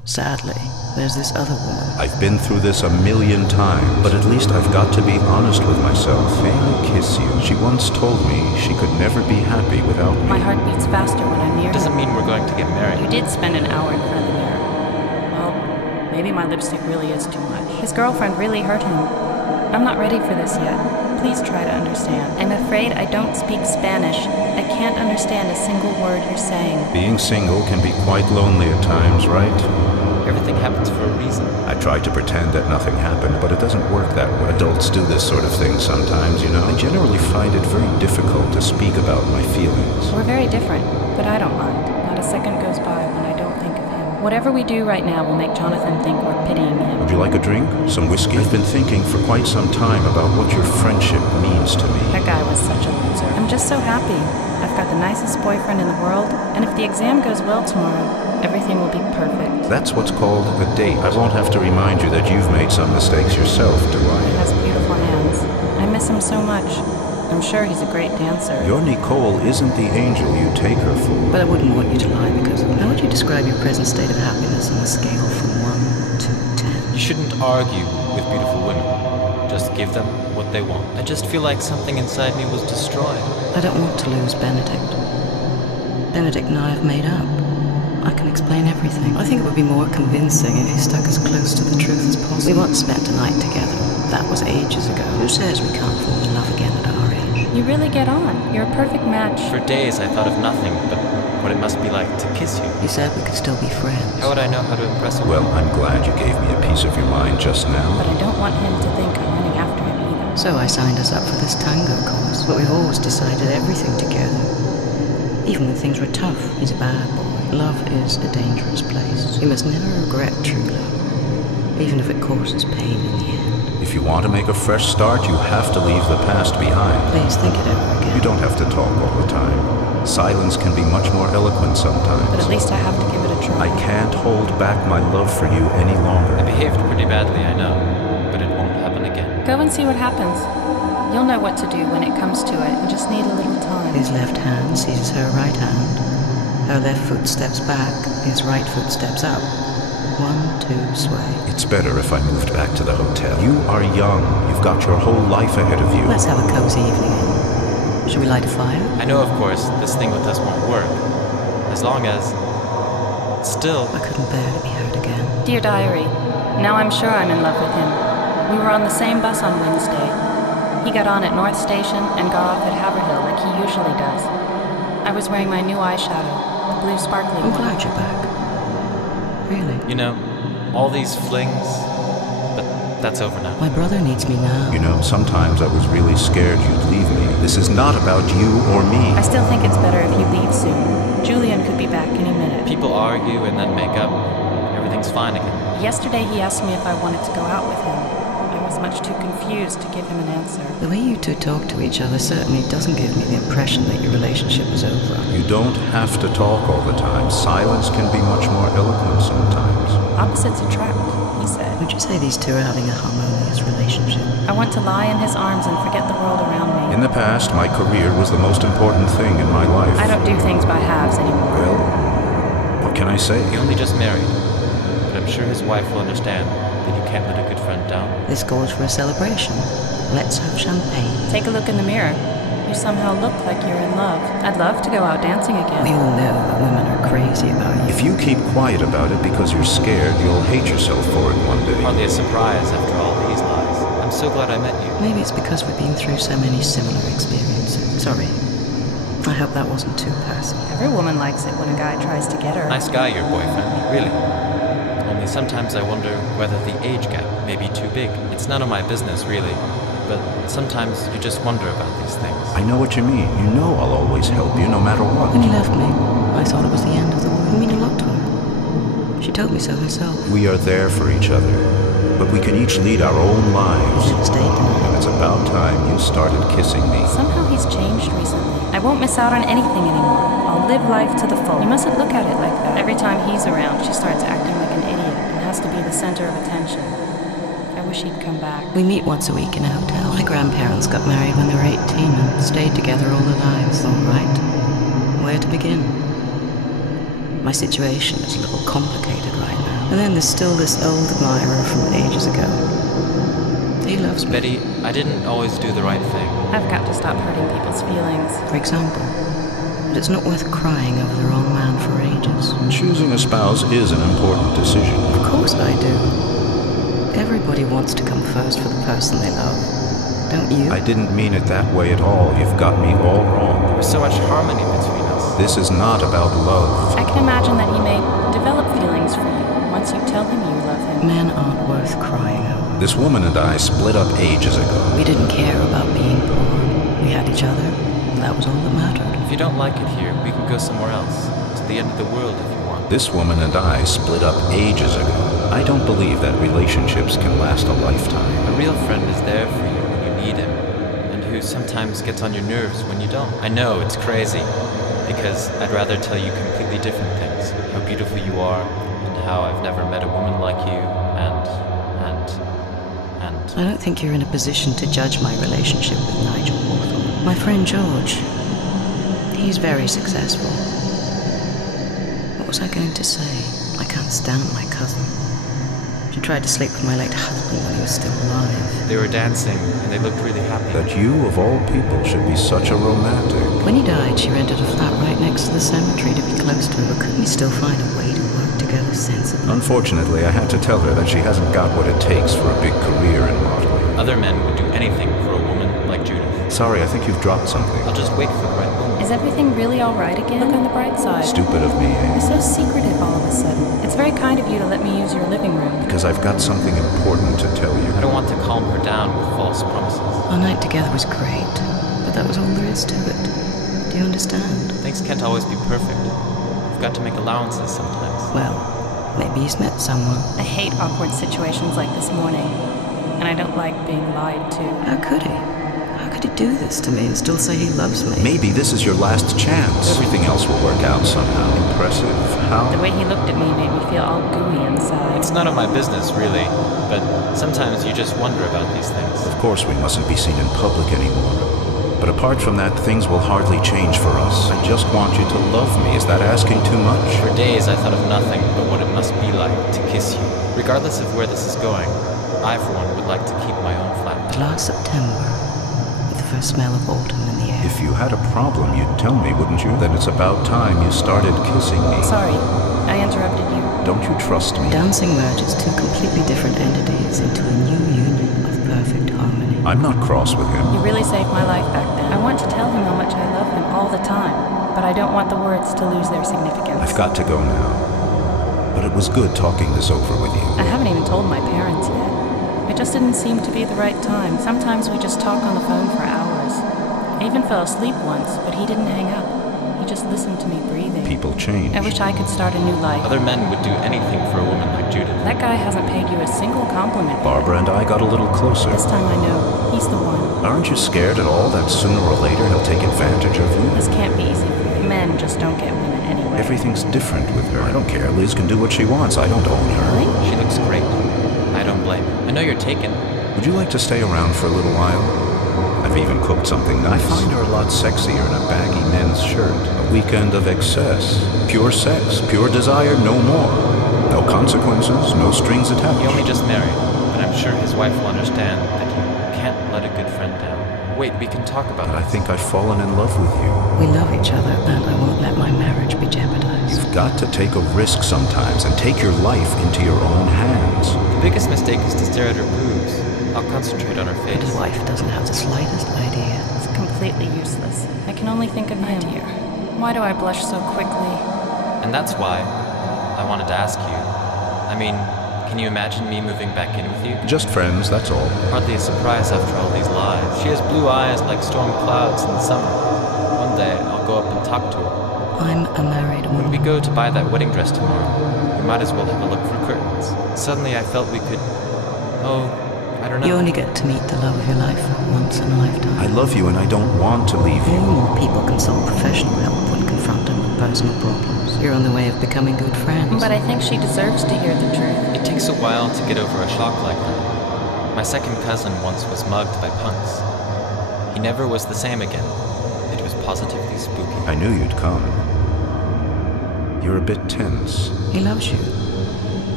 Sadly, there's this other woman. I've been through this a million times, but at least I've got to be honest with myself. May I kiss you? She once told me she could never be happy without me. My heart beats faster when I'm near her. Doesn't mean we're going to get married. You did spend an hour in front of the mirror. Well, maybe my lipstick really is too much. His girlfriend really hurt him. I'm not ready for this yet. Please try to understand. I'm afraid I don't speak Spanish. I can't understand a single word you're saying. Being single can be quite lonely at times, right? Everything happens for a reason. I try to pretend that nothing happened, but it doesn't work that way. Adults do this sort of thing sometimes, you know. I generally find it very difficult to speak about my feelings. We're very different, but I don't mind. Not a second goes by when I don't think of him. Whatever we do right now will make Jonathan think we're pitying him. Would you like a drink? Some whiskey? I've been thinking for quite some time about what your friendship means to me. That guy was such a loser. I'm just so happy. I've got the nicest boyfriend in the world, and if the exam goes well tomorrow, everything will be perfect. That's what's called a date. I won't have to remind you that you've made some mistakes yourself, do I? He has beautiful hands. I miss him so much. I'm sure he's a great dancer. Your Nicole isn't the angel you take her for. But I wouldn't want you to lie because how would you describe your present state of happiness on a scale from 1 to 10? You shouldn't argue with beautiful women. Just give them what they want. I just feel like something inside me was destroyed. I don't want to lose Benedict. Benedict and I have made up. I can explain everything. I think it would be more convincing if you stuck as close to the truth as possible. We once spent a night together. That was ages ago. Who says we can't fall in love again at our age? You really get on. You're a perfect match. For days I thought of nothing but what it must be like to kiss you. You said we could still be friends. How would I know how to impress a Well, woman? I'm glad you gave me a piece of your mind just now. But I don't want him to think I'm running after him either. So I signed us up for this tango course. But we've always decided everything together. Even when things were tough. He's a bad boy. Love is a dangerous place. You must never regret true love, even if it causes pain in the end. If you want to make a fresh start, you have to leave the past behind. Please think it over again. You don't have to talk all the time. Silence can be much more eloquent sometimes. But at least I have to give it a try. I can't hold back my love for you any longer. I behaved pretty badly, I know, but it won't happen again. Go and see what happens. You'll know what to do when it comes to it. You just need a little time. His left hand seizes her right hand. Her left foot steps back, his right foot steps up. 1, 2, sway. It's better if I moved back to the hotel. You are young. You've got your whole life ahead of you. Let's have a cozy evening. Shall we light a fire? I know, of course, this thing with us won't work. As long as... Still... I couldn't bear to be hurt again. Dear Diary, now I'm sure I'm in love with him. We were on the same bus on Wednesday. He got on at North Station and got off at Haverhill like he usually does. I was wearing my new eyeshadow. Blue sparkly I'm one. glad you're back. Really? You know, all these flings... But that's over now. My brother needs me now. You know, sometimes I was really scared you'd leave me. This is not about you or me. I still think it's better if you leave soon. Julian could be back any minute. People argue and then make up. Everything's fine again. Yesterday he asked me if I wanted to go out with him. I was much too confused to give him an answer. The way you two talk to each other certainly doesn't give me the impression that your relationship is over. You don't have to talk all the time. Silence can be much more eloquent sometimes. Opposites attract, he said. Would you say these two are having a harmonious relationship? I want to lie in his arms and forget the world around me. In the past, my career was the most important thing in my life. I don't do things by halves anymore. Well, what can I say? He only just married. But I'm sure his wife will understand that you can't let a good friend down. This calls for a celebration. Let's have champagne. Take a look in the mirror. You somehow look like you're in love. I'd love to go out dancing again. We all know that women are crazy about you. If you keep quiet about it because you're scared, you'll hate yourself for it one day. Hardly a surprise after all these lies. I'm so glad I met you. Maybe it's because we've been through so many similar experiences. Sorry. I hope that wasn't too personal. Every woman likes it when a guy tries to get her. Nice guy, your boyfriend, really. Only sometimes I wonder whether the age gap may be too big. It's none of my business, really. But sometimes you just wonder about these things. I know what you mean. You know I'll always help you, no matter what. When you left me, I thought it was the end of the world. You mean a lot to her. She told me so herself. We are there for each other, but we can each lead our own lives. You should have stayed tonight. And it's about time you started kissing me. Somehow he's changed recently. I won't miss out on anything anymore. I'll live life to the full. You mustn't look at it like that. Every time he's around, she starts acting like an idiot and has to be the center of attention. I wish he'd come back. We meet once a week in a hotel. My grandparents got married when they were 18 and stayed together all their lives. All right. Where to begin? My situation is a little complicated right now. And then there's still this old admirer from ages ago. He loves me. Betty, I didn't always do the right thing. I've got to stop hurting people's feelings. For example, that it's not worth crying over the wrong man for ages. Choosing a spouse is an important decision. Of course I do. Everybody wants to come first for the person they love. Don't you? I didn't mean it that way at all. You've got me all wrong. There was so much harmony between us. This is not about love. I can imagine that he may develop feelings for you once you tell him you love him. Men aren't worth crying over. This woman and I split up ages ago. We didn't care about being poor. We had each other, and that was all that mattered. If you don't like it here, we can go somewhere else. To the end of the world if you want. This woman and I split up ages ago. I don't believe that relationships can last a lifetime. A real friend is there for you when you need him, and who sometimes gets on your nerves when you don't. I know it's crazy, because I'd rather tell you completely different things. How beautiful you are, and how I've never met a woman like you, and... I don't think you're in a position to judge my relationship with Nigel Hawthorne. My friend George, he's very successful. What was I going to say? I can't stand my cousin. She tried to sleep with my late husband when he was still alive. They were dancing, and they looked really happy. That you, of all people, should be such a romantic. When he died, she rented a flat right next to the cemetery to be close to him, but couldn't we still find a way to work together sensibly? Unfortunately, I had to tell her that she hasn't got what it takes for a big career in modeling. Other men would do anything for a woman like Judith. Sorry, I think you've dropped something. I'll just wait for the right moment. Is everything really all right again? Look on the bright side. Stupid of me, eh? You're so secretive all of a sudden. It's very kind of you to let me use your living room. Because I've got something important to tell you. I don't want to calm her down with false promises. Our night together was great, but that was all there is to it. Do you understand? Things can't always be perfect. You've got to make allowances sometimes. Well, maybe he's met someone. I hate awkward situations like this morning, and I don't like being lied to. How could he? How could he do this to me and still say he loves me? Maybe this is your last chance. Everything else will work out somehow. Impressive. How? The way he looked at me made me feel all gooey inside. It's none of my business, really, but sometimes you just wonder about these things. Of course we mustn't be seen in public anymore. But apart from that, things will hardly change for us. I just want you to love me. Is that asking too much? For days I thought of nothing but what it must be like to kiss you. Regardless of where this is going, I, for one, would like to keep my own flat. But last September, with the first smell of autumn in the air. If you had a problem, you'd tell me, wouldn't you? Then it's about time you started kissing me. Sorry, I interrupted you. Don't you trust me? Dancing merges two completely different entities into a new union of perfect harmony. I'm not cross with him. You really saved my life back then. I want to tell him how much I love him all the time, but I don't want the words to lose their significance. I've got to go now. But it was good talking this over with you. I haven't even told my parents yet. It just didn't seem to be the right time. Sometimes we just talk on the phone for hours. I even fell asleep once, but he didn't hang up. He just listened to me breathing. People change. I wish I could start a new life. Other men would do anything for a woman like Judith. That guy hasn't paid you a single compliment. Barbara and I got a little closer. This time I know. He's the one. Aren't you scared at all that sooner or later he'll take advantage of you? This can't be easy for you. Men just don't get women anyway. Everything's different with her. I don't care. Liz can do what she wants. I don't own her. Really? She looks great. I don't blame her. I know you're taken. Would you like to stay around for a little while? I've even cooked something nice. I find her a lot sexier in a baggy men's shirt. A weekend of excess. Pure sex, pure desire, no more. No consequences, no strings attached. He only just married, but I'm sure his wife will understand that you can't let a good friend down. Wait, we can talk about it. I think I've fallen in love with you. We love each other, and I won't let my marriage be jeopardized. You've got to take a risk sometimes and take your life into your own hands. The biggest mistake is to stare at her boobs. I'll concentrate on her But his face. wife doesn't have the slightest idea. It's completely useless. I can only think of him. Dear, why do I blush so quickly? And that's why I wanted to ask you. I mean, can you imagine me moving back in with you? Just friends, that's all. Hardly a surprise after all these lies. She has blue eyes like storm clouds in the summer. One day I'll go up and talk to her. I'm a married When we woman. go to buy that wedding dress tomorrow, we might as well have a look for curtains. Suddenly I felt we could... Oh, I don't know. You only get to meet the love of your life once in a lifetime. I love you and I don't want to leave you. More people consult professional help when confronted with personal problems. You're on the way of becoming good friends. But I think she deserves to hear the truth. It takes a while to get over a shock like that. My second cousin once was mugged by punks. He never was the same again. It was positively spooky. I knew you'd come. You're a bit tense. He loves you.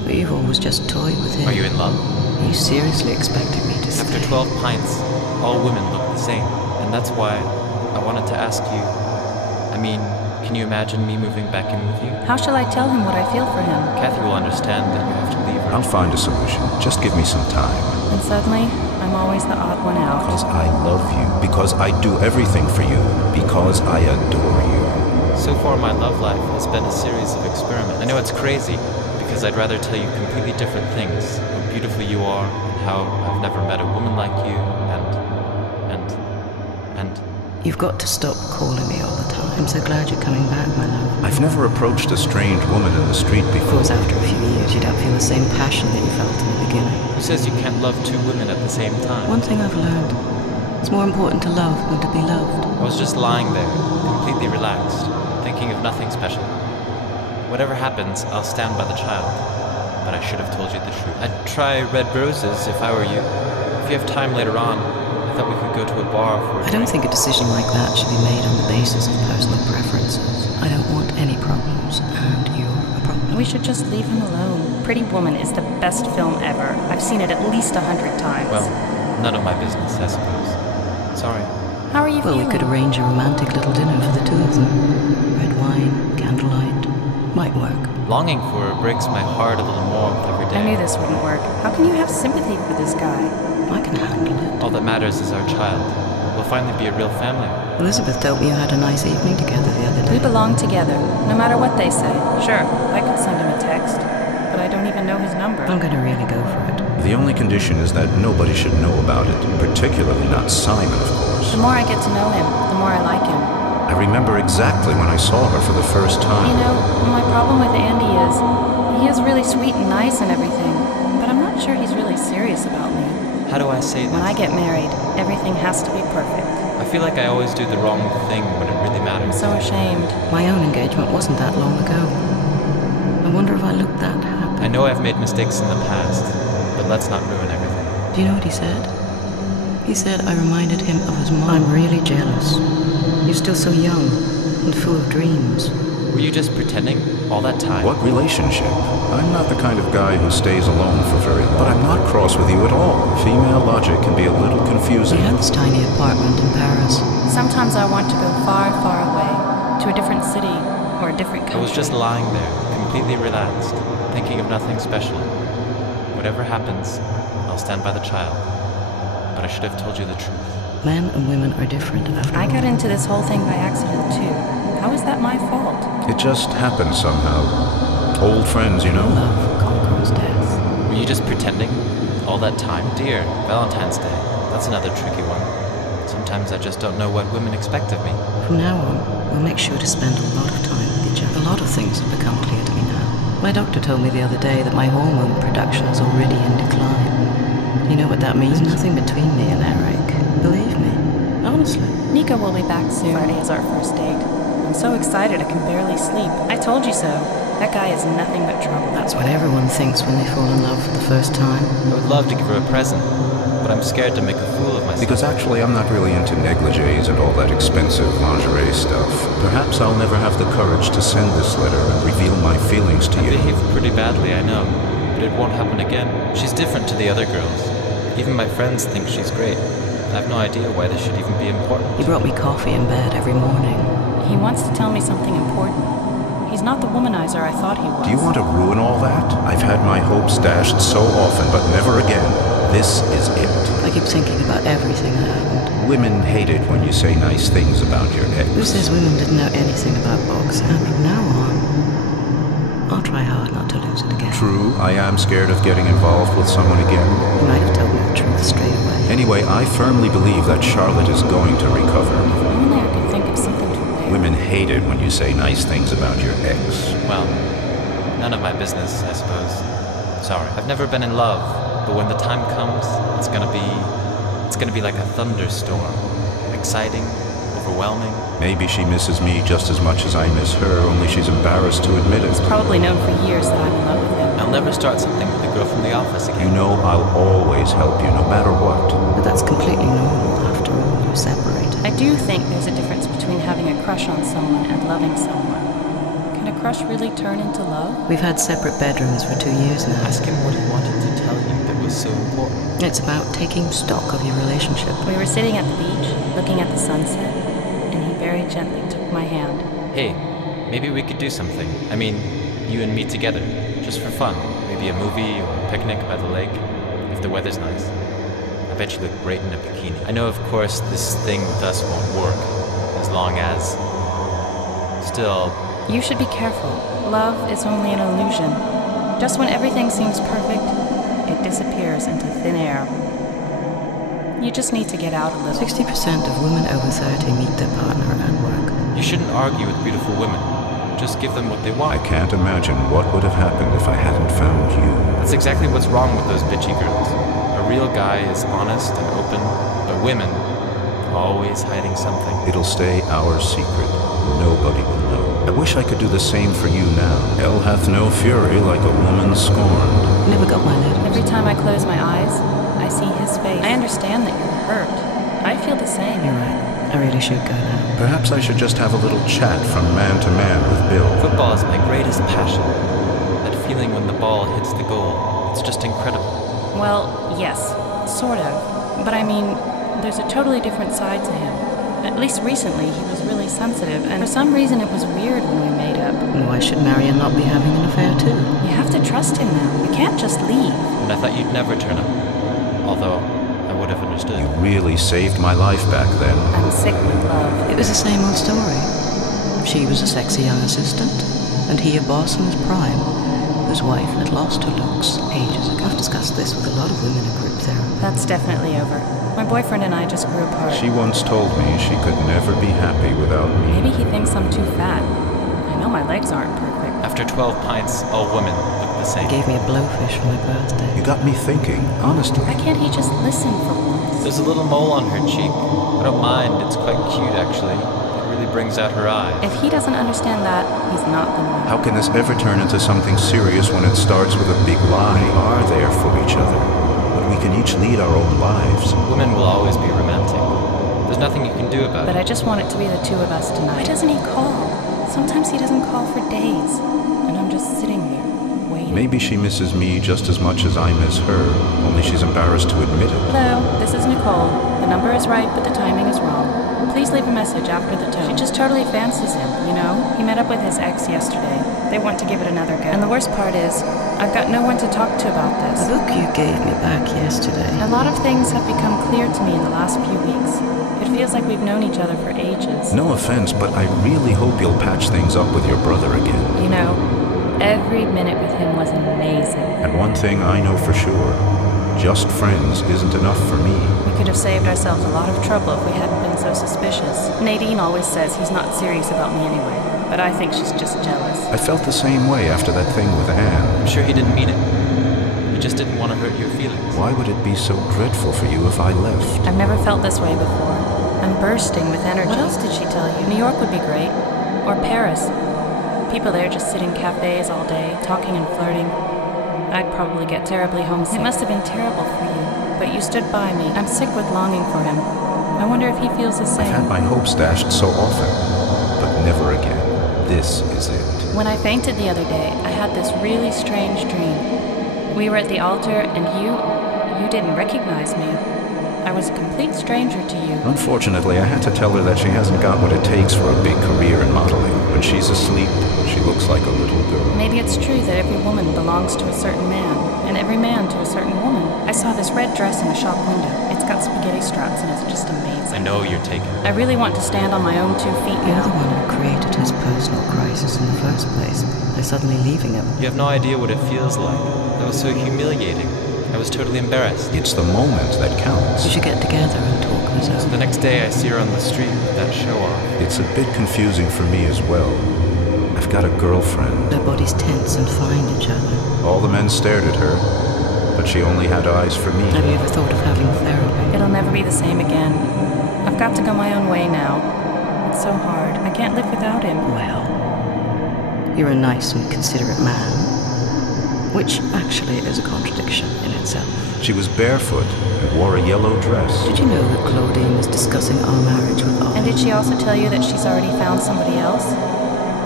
But you've always just toyed with him. Are you in love? Are you seriously expecting me to After stay? 12 pints, all women look the same. And that's why I wanted to ask you, I mean, can you imagine me moving back in with you? How shall I tell him what I feel for him? Kathy will understand that you have to leave her. I'll find a solution. Just give me some time. And suddenly, I'm always the odd one out. Because I love you. Because I do everything for you. Because I adore you. So far, my love life has been a series of experiments. I know it's crazy, because I'd rather tell you completely different things. How beautiful you are, and how I've never met a woman like you, and... You've got to stop calling me all the time. I'm so glad you're coming back, my love. I've never approached a strange woman in the street Of before. course, after a few years, you don't feel the same passion that you felt in the beginning. Who says you can't love two women at the same time? One thing I've learned, it's more important to love than to be loved. I was just lying there, completely relaxed, thinking of nothing special. Whatever happens, I'll stand by the child. But I should have told you the truth. I'd try red roses if I were you. If you have time later on, I thought we could go to a bar for a I don't think a decision like that should be made on the basis of personal preferences. I don't want any problems, and you're a problem. We should just leave him alone. Pretty Woman is the best film ever. I've seen it at least 100 times. Well, none of my business, I suppose. Sorry. How are you Well, feeling? we could arrange a romantic little dinner for the two of them. Red wine, candlelight, might work. Longing for her breaks my heart a little more with every day. I knew this wouldn't work. How can you have sympathy for this guy? I can handle it. All that matters is our child. We'll finally be a real family. Elizabeth told me you had a nice evening together the other We day. belong together, no matter what they say. Sure, I could send him a text, but I don't even know his number. I'm gonna really go for it. The only condition is that nobody should know about it, particularly not Simon, of course. The more I get to know him, the more I like him. I remember exactly when I saw her for the first time. You know, my problem with Andy is, he is really sweet and nice and everything, but I'm not sure he's really serious about me. How do I say this? When I get married, everything has to be perfect. I feel like I always do the wrong thing when it really I'm matters. so ashamed. My own engagement wasn't that long ago. I wonder if I looked that happy. I know I've made mistakes in the past, but let's not ruin everything. Do you know what he said? He said I reminded him of his mom. I'm really jealous. You're still so young and full of dreams. Were you just pretending all that time? What relationship? I'm not the kind of guy who stays alone for very long. But I'm not cross with you at all. Female logic can be a little He confusing. had this tiny apartment in Paris. Sometimes I want to go far, far away, to a different city or a different I country. was just lying there, completely relaxed, thinking of nothing special. Whatever happens, I'll stand by the child. But I should have told you the truth. Men and women are different after I all. got into this whole thing by accident too. How is that my fault? It just happened somehow. Old friends, you know. Love conquers death. Were you just pretending all that time? Dear, Valentine's Day. That's another tricky one. Sometimes I just don't know what women expect of me. From now on, we'll make sure to spend a lot of time with each other. A lot of things have become clear to me now. My doctor told me the other day that my hormone production is already in decline. You know what that means? There's nothing between me and Eric. Believe me. Honestly. Nico will be back soon. Friday is our first date. I'm so excited I can barely sleep. I told you so. That guy is nothing but trouble. That's what everyone thinks when they fall in love for the first time. I would love to give her a present, but I'm scared to make a fool of myself. Because actually I'm not really into negligees and all that expensive lingerie stuff. Perhaps I'll never have the courage to send this letter and reveal my feelings to I you. behaved pretty badly, I know, but it won't happen again. She's different to the other girls. Even my friends think she's great. I have no idea why this should even be important. He brought me coffee in bed every morning. He wants to tell me something important. He's not the womanizer I thought he was. Do you want to ruin all that? I've had my hopes dashed so often, but never again. This is it. I keep thinking about everything that happened. Women hate it when you say nice things about your ex. Who says women didn't know anything about boxing? And from now on, I'll try hard not to lose it again. True, I am scared of getting involved with someone again. You might have told me the truth straight away. Anyway, I firmly believe that Charlotte is going to recover. If only I could think of something to wear. Women hate it when you say nice things about your ex. Well, none of my business, I suppose. Sorry. I've never been in love, but when the time comes, it's gonna be like a thunderstorm. Exciting, overwhelming. Maybe she misses me just as much as I miss her, only she's embarrassed to admit it. He's probably known for years that I'm in love with him. I'll never start something with a girl from the office You again. know I'll always help you, no matter what. But that's completely normal after all. You're separated. I do think there's a difference between having a crush on someone and loving someone. Can a crush really turn into love? We've had separate bedrooms for 2 years now. Ask him what he wanted to tell you that was so important. It's about taking stock of your relationship. We were sitting at the beach, looking at the sunset, and he very gently took my hand. Hey, maybe we could do something. I mean, you and me together, just for fun. Maybe a movie or a picnic by the lake, if the weather's nice. I bet you look great in a bikini. I know, of course, this thing with us won't work, as long as... Still... You should be careful. Love is only an illusion. Just when everything seems perfect, it disappears into thin air. You just need to get out a little. 60% of women over 30 meet their partner at work. You shouldn't argue with beautiful women. Just give them what they want. I can't imagine what would have happened if I hadn't found you. That's exactly what's wrong with those bitchy girls. A real guy is honest and open, but women, always hiding something. It'll stay our secret. Nobody will know. I wish I could do the same for you now. Hell hath no fury like a woman scorned. Never got my letters. Every time I close my eyes, I see his face. I understand that you're hurt. I feel the same. You're right. I really should go now. Perhaps I should just have a little chat from man to man with Bill. Football is my greatest passion. That feeling when the ball hits the goal. It's just incredible. Well, yes, sort of. But I mean, there's a totally different side to him. At least recently, he was really sensitive, and for some reason it was weird when we made up. Why should Marion not be having an affair too? You have to trust him now. You can't just leave. And I thought you'd never turn up. Although, I would have understood. You really saved my life back then. I'm sick with love. It was the same old story. She was a sexy young assistant, and he a boss in his prime, whose wife had lost her looks ages ago. I've discussed this with a lot of women in group therapy. That's definitely over. My boyfriend and I just grew apart. She once told me she could never be happy without me. Maybe he thinks I'm too fat. I know my legs aren't perfect. After 12 pints, all women look the same. He gave me a blowfish for my birthday. You got me thinking, honestly. Why can't he just listen for once? There's a little mole on her cheek. I don't mind, it's quite cute actually. It really brings out her eyes. If he doesn't understand that, he's not the one. How can this ever turn into something serious when it starts with a big lie? We are there for each other, but we can each lead our own lives. Women will always be romantic. There's nothing you can do about But it. I just want it to be the two of us tonight. Why doesn't he call? Sometimes he doesn't call for days, and I'm just sitting there, waiting. Maybe she misses me just as much as I miss her, only she's embarrassed to admit it. Hello, this is Nicole. The number is right, but the timing is wrong. Please leave a message after the tone. She just totally fancies him, you know? He met up with his ex yesterday. They want to give it another go. And the worst part is, I've got no one to talk to about this. The book you gave me back yesterday. A lot of things have become clear to me in the last few weeks. It feels like we've known each other for ages. No offense, but I really hope you'll patch things up with your brother again. You know, every minute with him was amazing. And one thing I know for sure, just friends isn't enough for me. We could have saved ourselves a lot of trouble if we hadn't been so suspicious. Nadine always says he's not serious about me anyway, but I think she's just jealous. I felt the same way after that thing with Anne. I'm sure he didn't mean it. He just didn't want to hurt your feelings. Why would it be so dreadful for you if I left? I've never felt this way before. I'm bursting with energy. What else did she tell you? New York would be great. Or Paris. People there just sit in cafes all day, talking and flirting. I'd probably get terribly homesick. It must have been terrible for you, but you stood by me. I'm sick with longing for him. I wonder if he feels the same. I've had my hopes dashed so often, but never again. This is it. When I fainted the other day, I had this really strange dream. We were at the altar, and you didn't recognize me. I was a complete stranger to you. Unfortunately, I had to tell her that she hasn't got what it takes for a big career in modeling. When she's asleep, she looks like a little girl. Maybe it's true that every woman belongs to a certain man, and every man to a certain woman. I saw this red dress in a shop window. It's got spaghetti straps, and it's just amazing. I know you're taken. I really want to stand on my own 2 feet You're the now. one who created his personal crisis in the first place by suddenly leaving him. You have no idea what it feels like. That was so humiliating. I was totally embarrassed. It's the moment that counts. You should get together and talk this So out. the next day I see her on the street with that show off. It's a bit confusing for me as well. I've got a girlfriend. Their bodies tense and find each other. All the men stared at her, but she only had eyes for me. Have you ever thought of having therapy? It'll never be the same again. I've got to go my own way now. It's so hard. I can't live without him. Well, you're a nice and considerate man, which actually is a contradiction in itself. She was barefoot and wore a yellow dress. Did you know that Claudine was discussing our marriage with Ollie? And did she also tell you that she's already found somebody else?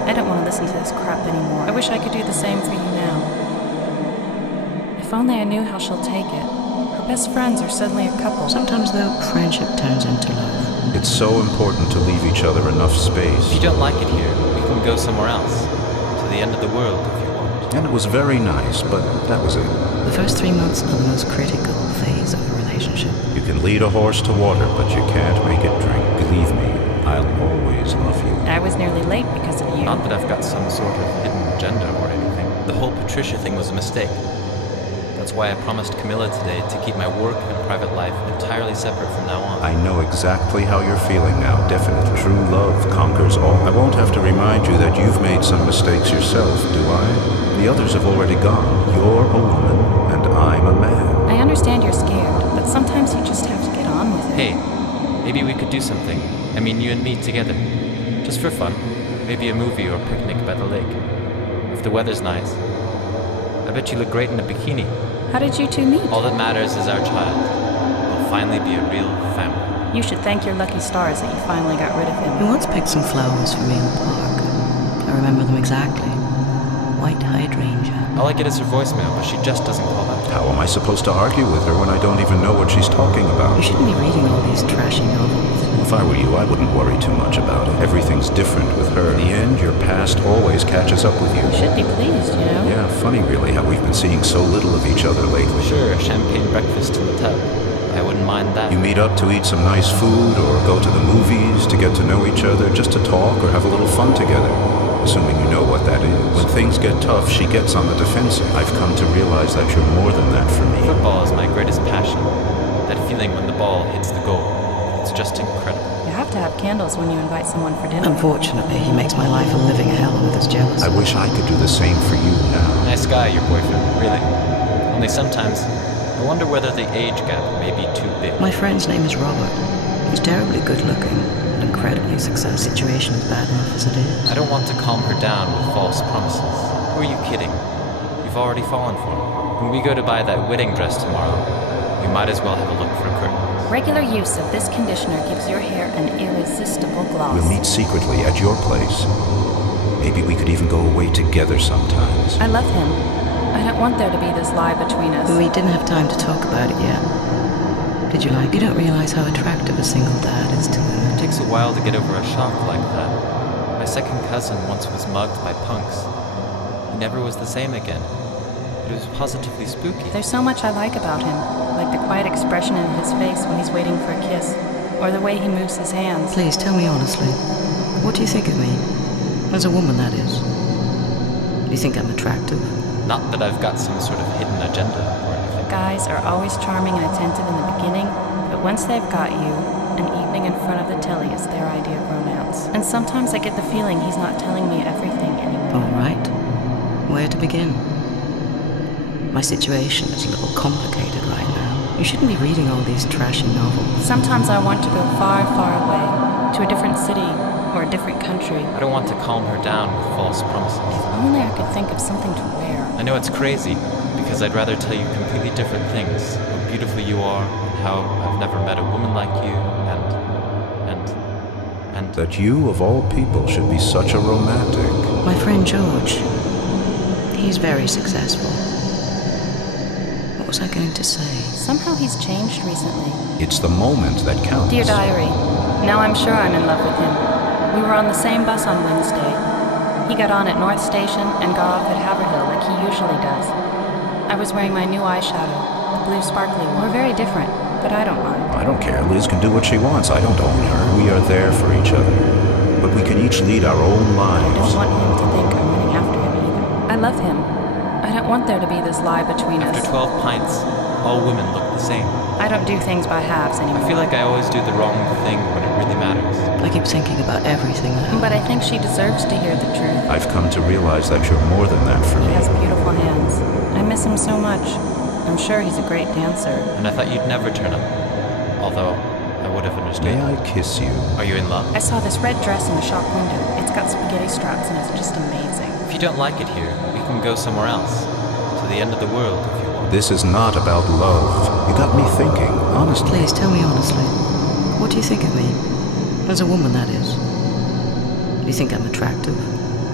I don't want to listen to this crap anymore. I wish I could do the same for you now. If only I knew how she'll take it. Her best friends are suddenly a couple. Sometimes, though, friendship turns into love. It's so important to leave each other enough space. If you don't like it here, we can go somewhere else. To the end of the world, if you want. And it was very nice, but that was it. The first 3 months are the most critical phase of a relationship. You can lead a horse to water, but you can't make it drink. Believe me, I'll always love you. I was nearly late because of you. Not that I've got some sort of hidden agenda or anything. The whole Patricia thing was a mistake. That's why I promised Camilla today to keep my work and private life entirely separate from now on. I know exactly how you're feeling now, definitely. True love conquers all. I won't have to remind you that you've made some mistakes yourself, do I? The others have already gone. You're a woman, and I'm a man. I understand you're scared, but sometimes you just have to get on with it. Hey, maybe we could do something. I mean, you and me together. Just for fun. Maybe a movie or a picnic by the lake. If the weather's nice. I bet you look great in a bikini. How did you two meet? All that matters is our child. We'll finally be a real family. You should thank your lucky stars that you finally got rid of He him. once picked some flowers for me in the park. I remember them exactly. White hydrangea. All I get is her voicemail, but she just doesn't call back. How am I supposed to argue with her when I don't even know what she's talking about? You shouldn't be reading all these trashy novels. If I were you, I wouldn't worry too much about it. Everything's different with her. In the end, your past always catches up with you. You should be pleased, you know? Yeah, funny really how we've been seeing so little of each other lately. Sure, a champagne breakfast in the tub. I wouldn't mind that. You meet up to eat some nice food or go to the movies to get to know each other, just to talk or have a little fun together. Assuming you know what that is. When things get tough, she gets on the defensive. I've come to realize that you're more than that for me. Football is my greatest passion. That feeling when the ball hits the goal. It's just incredible. You have to have candles when you invite someone for dinner. Unfortunately, he makes my life a living hell with his jealousy. I wish I could do the same for you now. Nice guy, your boyfriend, really. Only sometimes, I wonder whether the age gap may be too big. My friend's name is Robert. He's terribly good looking and incredibly successful. The situation is bad enough as it is. I don't want to calm her down with false promises. Who are you kidding? You've already fallen for him. When we go to buy that wedding dress tomorrow, we might as well have a look for curtains. Regular use of this conditioner gives your hair an irresistible gloss. We'll meet secretly at your place. Maybe we could even go away together sometimes. I love him. I don't want there to be this lie between us. We didn't have time to talk about it yet. Did you like it? You don't realize how attractive a single dad is to women. It takes a while to get over a shock like that. My second cousin once was mugged by punks. He never was the same again. It was positively spooky. There's so much I like about him, like the quiet expression in his face when he's waiting for a kiss, or the way he moves his hands. Please, tell me honestly. What do you think of me? As a woman, that is. Do you think I'm attractive? Not that I've got some sort of hidden agenda or anything. Guys are always charming and attentive in the beginning, but once they've got you, an evening in front of the telly is their idea of romance. And sometimes I get the feeling he's not telling me everything anymore. All right. Where to begin? My situation is a little complicated right now. You shouldn't be reading all these trashy novels. Sometimes I want to go far, far away, to a different city or a different country. I don't want to calm her down with false promises. If only I could think of something to wear. I know it's crazy, because I'd rather tell you completely different things. How beautiful you are, and how I've never met a woman like you, and... That you, of all people, should be such a romantic. My friend George, he's very successful. What was I going to say? Somehow he's changed recently. It's the moment that counts. Dear Diary, now I'm sure I'm in love with him. We were on the same bus on Wednesday. He got on at North Station and got off at Haverhill like he usually does. I was wearing my new eyeshadow, the blue sparkly one. We're very different, but I don't mind. I don't care. Liz can do what she wants. I don't own her. We are there for each other. But we can each lead our own I don't lives. want him to think I'm running after him either. I love him. I don't want there to be this lie between us. After 12 pints, all women look the same. I don't do things by halves anymore. I feel like I always do the wrong thing when it really matters. I keep thinking about everything now. But I think she deserves to hear the truth. I've come to realize that you're more than that for He me. has beautiful hands. I miss him so much. I'm sure he's a great dancer. And I thought you'd never turn up. Although, I would have understood. May I kiss you? Are you in love? I saw this red dress in the shop window. It's got spaghetti straps and it's just amazing. If you don't like it here, we can go somewhere else. To the end of the world, if you want. This is not about love. You got me thinking, honestly. Please, tell me honestly. What do you think of me? As a woman, that is. Do you think I'm attractive?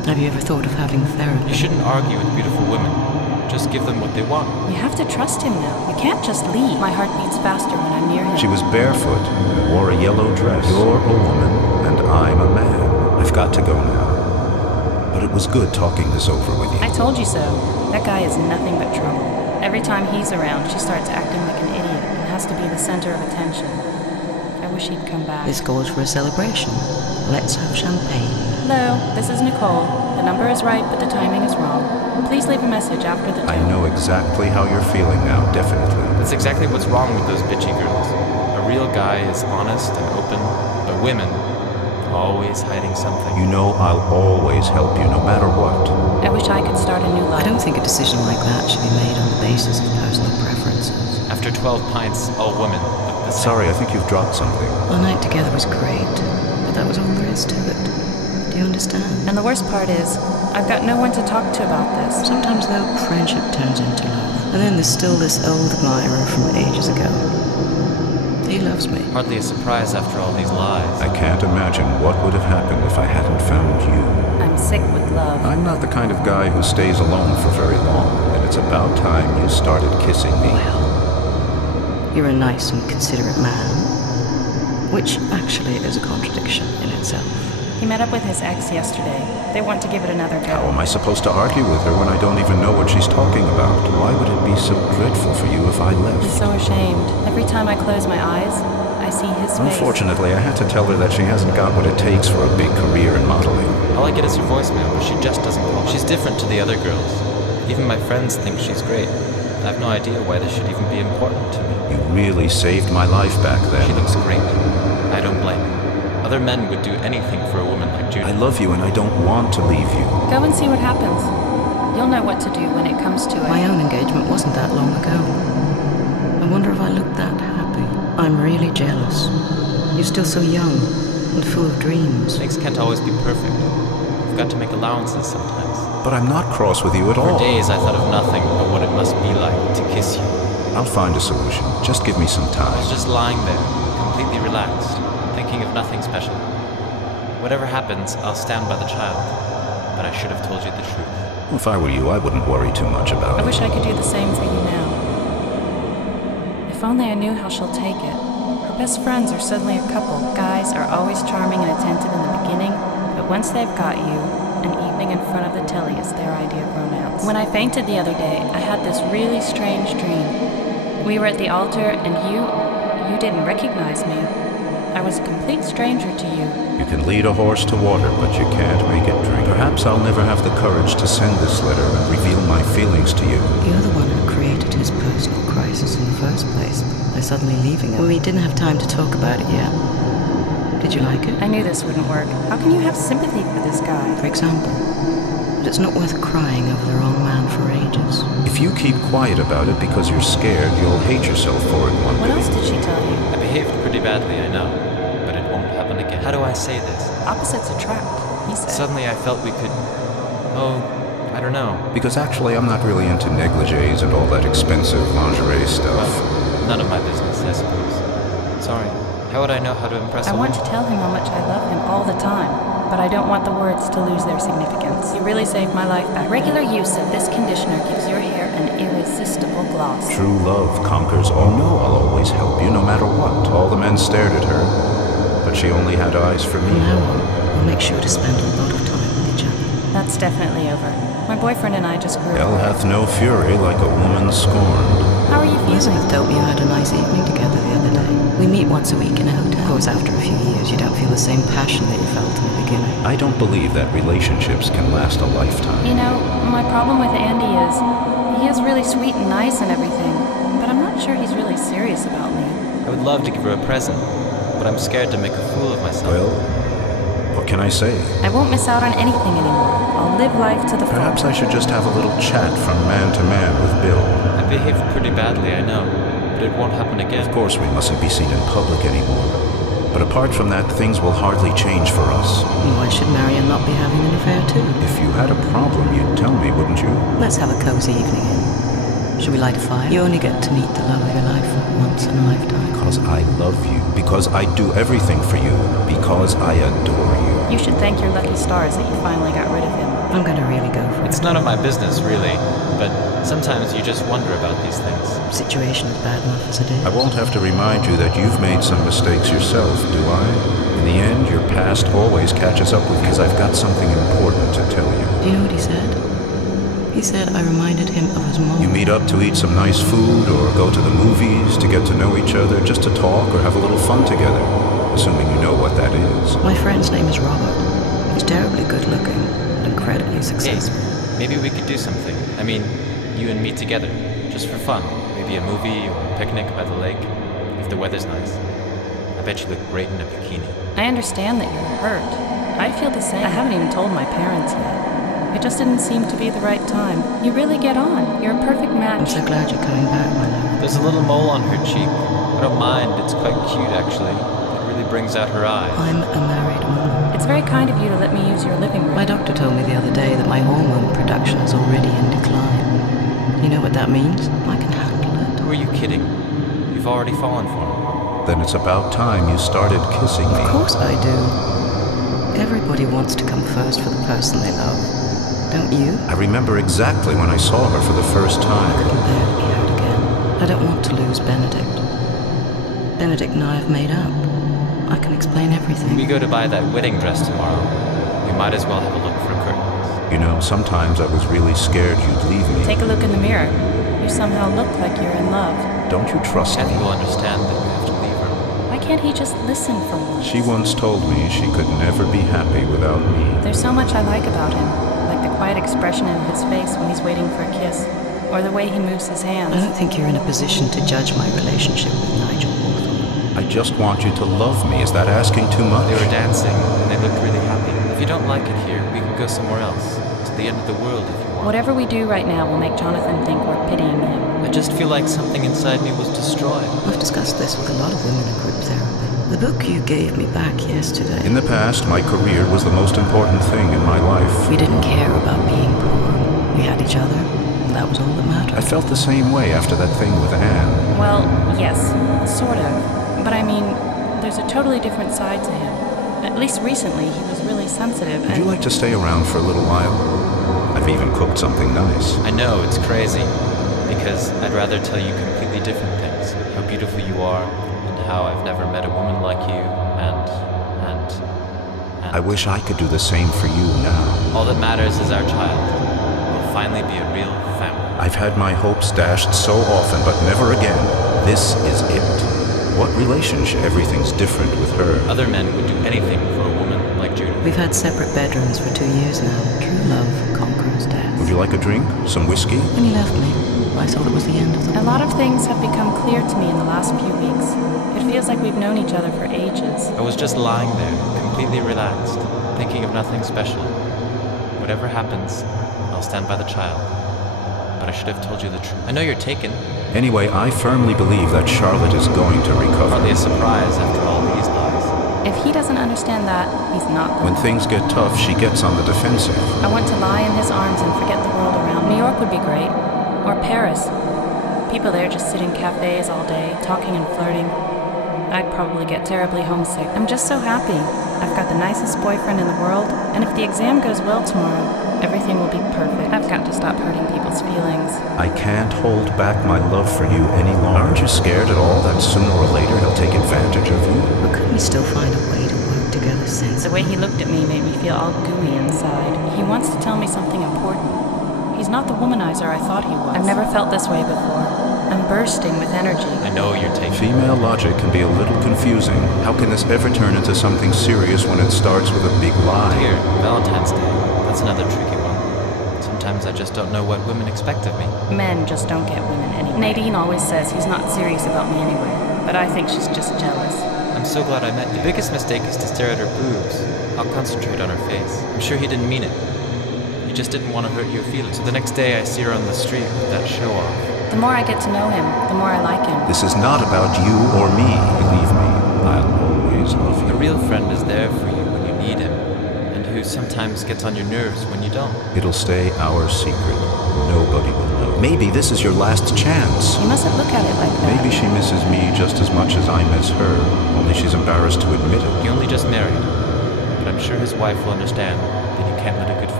Have you ever thought of having therapy? You shouldn't argue with beautiful women. Just give them what they want. You have to trust him now. You can't just leave. My heart beats faster when I'm near him. She was barefoot and wore a yellow dress. You're a woman, and I'm a man. I've got to go now. But it was good talking this over with you. I told you so. That guy is nothing but trouble. Every time he's around, she starts acting like an idiot and has to be the center of attention. I wish he'd come back. This calls for a celebration. Let's have champagne. Hello, this is Nicole. The number is right, but the timing is wrong. Please leave a message after the tone. I know exactly how you're feeling now, definitely. That's exactly what's wrong with those bitchy girls. A real guy is honest and open, but women, always hiding something. You know I'll always help you, no matter what. I wish I could start a new life. I don't think a decision like that should be made on the basis of personal preferences. After 12 pints, all women look the same. Sorry, I think you've dropped something. Our night together was great, but that was all there is to it. Do you understand? And the worst part is, I've got no one to talk to about this. Sometimes, though, friendship turns into love. And then there's still this old admirer from ages ago. He loves me. Hardly a surprise after all these lies. I can't imagine what would have happened if I hadn't found you. I'm sick with love. I'm not the kind of guy who stays alone for very long, and it's about time you started kissing me. Well, you're a nice and considerate man, which actually is a contradiction in itself. He met up with his ex yesterday. They want to give it another go. How am I supposed to argue with her when I don't even know what she's talking about? Why would it be so dreadful for you if I left? He's so ashamed. Every time I close my eyes, I see his face. Unfortunately, I had to tell her that she hasn't got what it takes for a big career in modeling. All I get is her voicemail, but she just doesn't call. She's different to the other girls. Even my friends think she's great. I have no idea why this should even be important to me. You really saved my life back then. She looks great. I don't blame her. Other men would do anything for a woman like Judy. I love you and I don't want to leave you. Go and see what happens. You'll know what to do when it comes to it. My own engagement wasn't that long ago. I wonder if I looked that happy. I'm really jealous. You're still so young and full of dreams. Things can't always be perfect. You've got to make allowances sometimes. But I'm not cross with you at all. For days I thought of nothing but what it must be like to kiss you. I'll find a solution. Just give me some I time. was just lying there, completely relaxed, thinking of nothing special. Whatever happens, I'll stand by the child. But I should have told you the truth. If I were you, I wouldn't worry too much about I it. wish I could do the same for you now. If only I knew how she'll take it. Her best friends are suddenly a couple. Guys are always charming and attentive in the beginning, but once they've got you, an evening in front of the telly is their idea of romance. When I fainted the other day, I had this really strange dream. We were at the altar, and you didn't recognize me. I was a complete stranger to you. You can lead a horse to water, but you can't make it drink. Perhaps I'll never have the courage to send this letter and reveal my feelings to you. You're the one who created his personal crisis in the first place by suddenly leaving him. We didn't have time to talk about it yet. Did you like it? I knew this wouldn't work. How can you have sympathy for this guy? For example, that it's not worth crying over the wrong man for ages. If you keep quiet about it because you're scared, you'll hate yourself for it one What day. else did she tell you? I behaved pretty badly, I know, but it won't happen again. How do I say this? Opposites attract, he said. Suddenly I felt we could... Oh, I don't know. Because actually I'm not really into negligees and all that expensive lingerie stuff. Well, none of my business, I suppose. Sorry. How would I know how to impress I a want woman? to tell him how much I love him all the time, but I don't want the words to lose their significance. You really saved my life back. Regular use of this conditioner gives your hair an irresistible gloss. True love conquers all. No, I'll always help you no matter what. All the men stared at her, but she only had eyes for From me. now on, we'll make sure to spend a lot of time with each other. That's definitely over. My boyfriend and I just grew Hell up. hath no fury like a woman scorned. How are you Elizabeth feeling? told me you had a nice evening together the other day. We meet once a week in a hotel. Of course, after a few years, you don't feel the same passion that you felt in the beginning. I don't believe that relationships can last a lifetime. You know, my problem with Andy is he is really sweet and nice and everything, but I'm not sure he's really serious about me. I would love to give her a present, but I'm scared to make a fool of myself. Well, what can I say? I won't miss out on anything anymore. I'll live life to the full. Perhaps I should just have a little chat from man to man with Bill. I behaved pretty badly, I know, but it won't happen again. Of course, we mustn't be seen in public anymore. But apart from that, things will hardly change for us. Why should Marion not be having an affair too? If you had a problem, you'd tell me, wouldn't you? Let's have a cozy evening in. Should we light a fire? You only get to meet the love of your life once in a lifetime. Because I love you. Because I do everything for you. Because I adore you. You should thank your lucky stars that you finally got rid of him. I'm gonna really go for it. It's none of my business, really, but sometimes you just wonder about these things. The situation is bad enough as it is. I won't have to remind you that you've made some mistakes yourself, do I? In the end, your past always catches up with you, because I've got something important to tell you. Do you know what he said? He said I reminded him of his mom. You meet up to eat some nice food or go to the movies to get to know each other, just to talk or have a little fun together, assuming you know what that is. My friend's name is Robert. He's terribly good looking and incredibly successful. Hey, maybe we could do something. I mean, you and me together, just for fun. Maybe a movie or a picnic by the lake, if the weather's nice. I bet you look great in a bikini. I understand that you're hurt. I feel the same. I haven't even told my parents yet. It just didn't seem to be the right time. You really get on. You're a perfect match. I'm so glad you're coming back, my love. There's a little mole on her cheek. I don't mind, it's quite cute actually. It really brings out her eyes. I'm a married woman. It's very kind of you to let me use your living room. My doctor told me the other day that my hormone production is already in decline. You know what that means? I can handle it. Who are you kidding? You've already fallen for him. Then it's about time you started kissing me. Of course I do. Everybody wants to come first for the person they love. Don't you? I remember exactly when I saw her for the first I time. couldn't bear to be hurt again. I don't want to lose Benedict. Benedict and I have made up. I can explain everything. We go to buy that wedding dress tomorrow. We might as well have a look for curtains. You know, sometimes I was really scared you'd leave me. Take a look in the mirror. You somehow look like you're in love. Don't you trust Kathy me? will understand that you have to leave her. Why can't he just listen for once? She once told me she could never be happy without me. There's so much I like about him. Like the quiet expression in his face when he's waiting for a kiss. Or the way he moves his hands. I don't think you're in a position to judge my relationship with Nigel Hawthorne. I just want you to love me. Is that asking too much? They were dancing, and they looked really happy. If you don't like it here, we can go somewhere else. To the end of the world if you want. Whatever we do right now will make Jonathan think we're pitying him. I just feel like something inside me was destroyed. I've discussed this with a lot of women in group therapy. The book you gave me back yesterday. In the past, my career was the most important thing in my life. We didn't care about being poor. We had each other, and that was all that mattered. I felt the same way after that thing with Anne. Well, yes, sort of. But I mean, there's a totally different side to him. At least recently, he was really sensitive. Would you like to stay around for a little while? I've even cooked something nice. I know, it's crazy. Because I'd rather tell you completely different things. How beautiful you are, and how I've never met a woman like you, and I wish I could do the same for you now. all that matters is our child. We'll finally be a real family. I've had my hopes dashed so often, but never again. This is it. What relationship? Everything's different with her. Other men would do anything for a woman like Judith. We've had separate bedrooms for 2 years now. True love conquers death. Would you like a drink? Some whiskey? When he left me, I thought it was the end of the A world. lot of things have become clear to me in the last few weeks. It feels like we've known each other for ages. I was just lying there, completely relaxed, thinking of nothing special. Whatever happens, I'll stand by the child. But I should have told you the truth. I know you're taken. Anyway, I firmly believe that Charlotte is going to recover. Hardly a surprise after all these lies. If he doesn't understand that, he's not the When things get tough, she gets on the defensive. I want to lie in his arms and forget the world around. New York would be great. Or Paris. People there just sit in cafes all day, talking and flirting. I'd probably get terribly homesick. I'm just so happy. I've got the nicest boyfriend in the world, and if the exam goes well tomorrow, everything will be perfect. I've got to stop hurting people's feelings. I can't hold back my love for you any longer. Aren't you scared at all that sooner or later he'll take advantage of you? But couldn't we still find a way to work together since? The way he looked at me made me feel all gooey inside. He wants to tell me something important. He's not the womanizer I thought he was. I've never felt this way before. I'm bursting with energy. I know you're taken. Female logic can be a little confusing. How can this ever turn into something serious when it starts with a big lie? Here, Valentine's Day. That's another tricky one. Sometimes I just don't know what women expect of me. Men just don't get women anyway. Nadine always says he's not serious about me anyway, but I think she's just jealous. I'm so glad I met you. The biggest mistake is to stare at her boobs. I'll concentrate on her face. I'm sure he didn't mean it. He just didn't want to hurt your feelings. So the next day I see her on the street with that show-off. The more I get to know him, the more I like him. This is not about you or me. Believe me, I'll always love A you. real friend is there for you when you need him, and who sometimes gets on your nerves when you don't. It'll stay our secret. Nobody will know. Maybe this is your last chance. You mustn't look at it like that. Maybe she misses me just as much as I miss her, only she's embarrassed to admit it. He only just married, but I'm sure his wife will understand that you can't let a good friend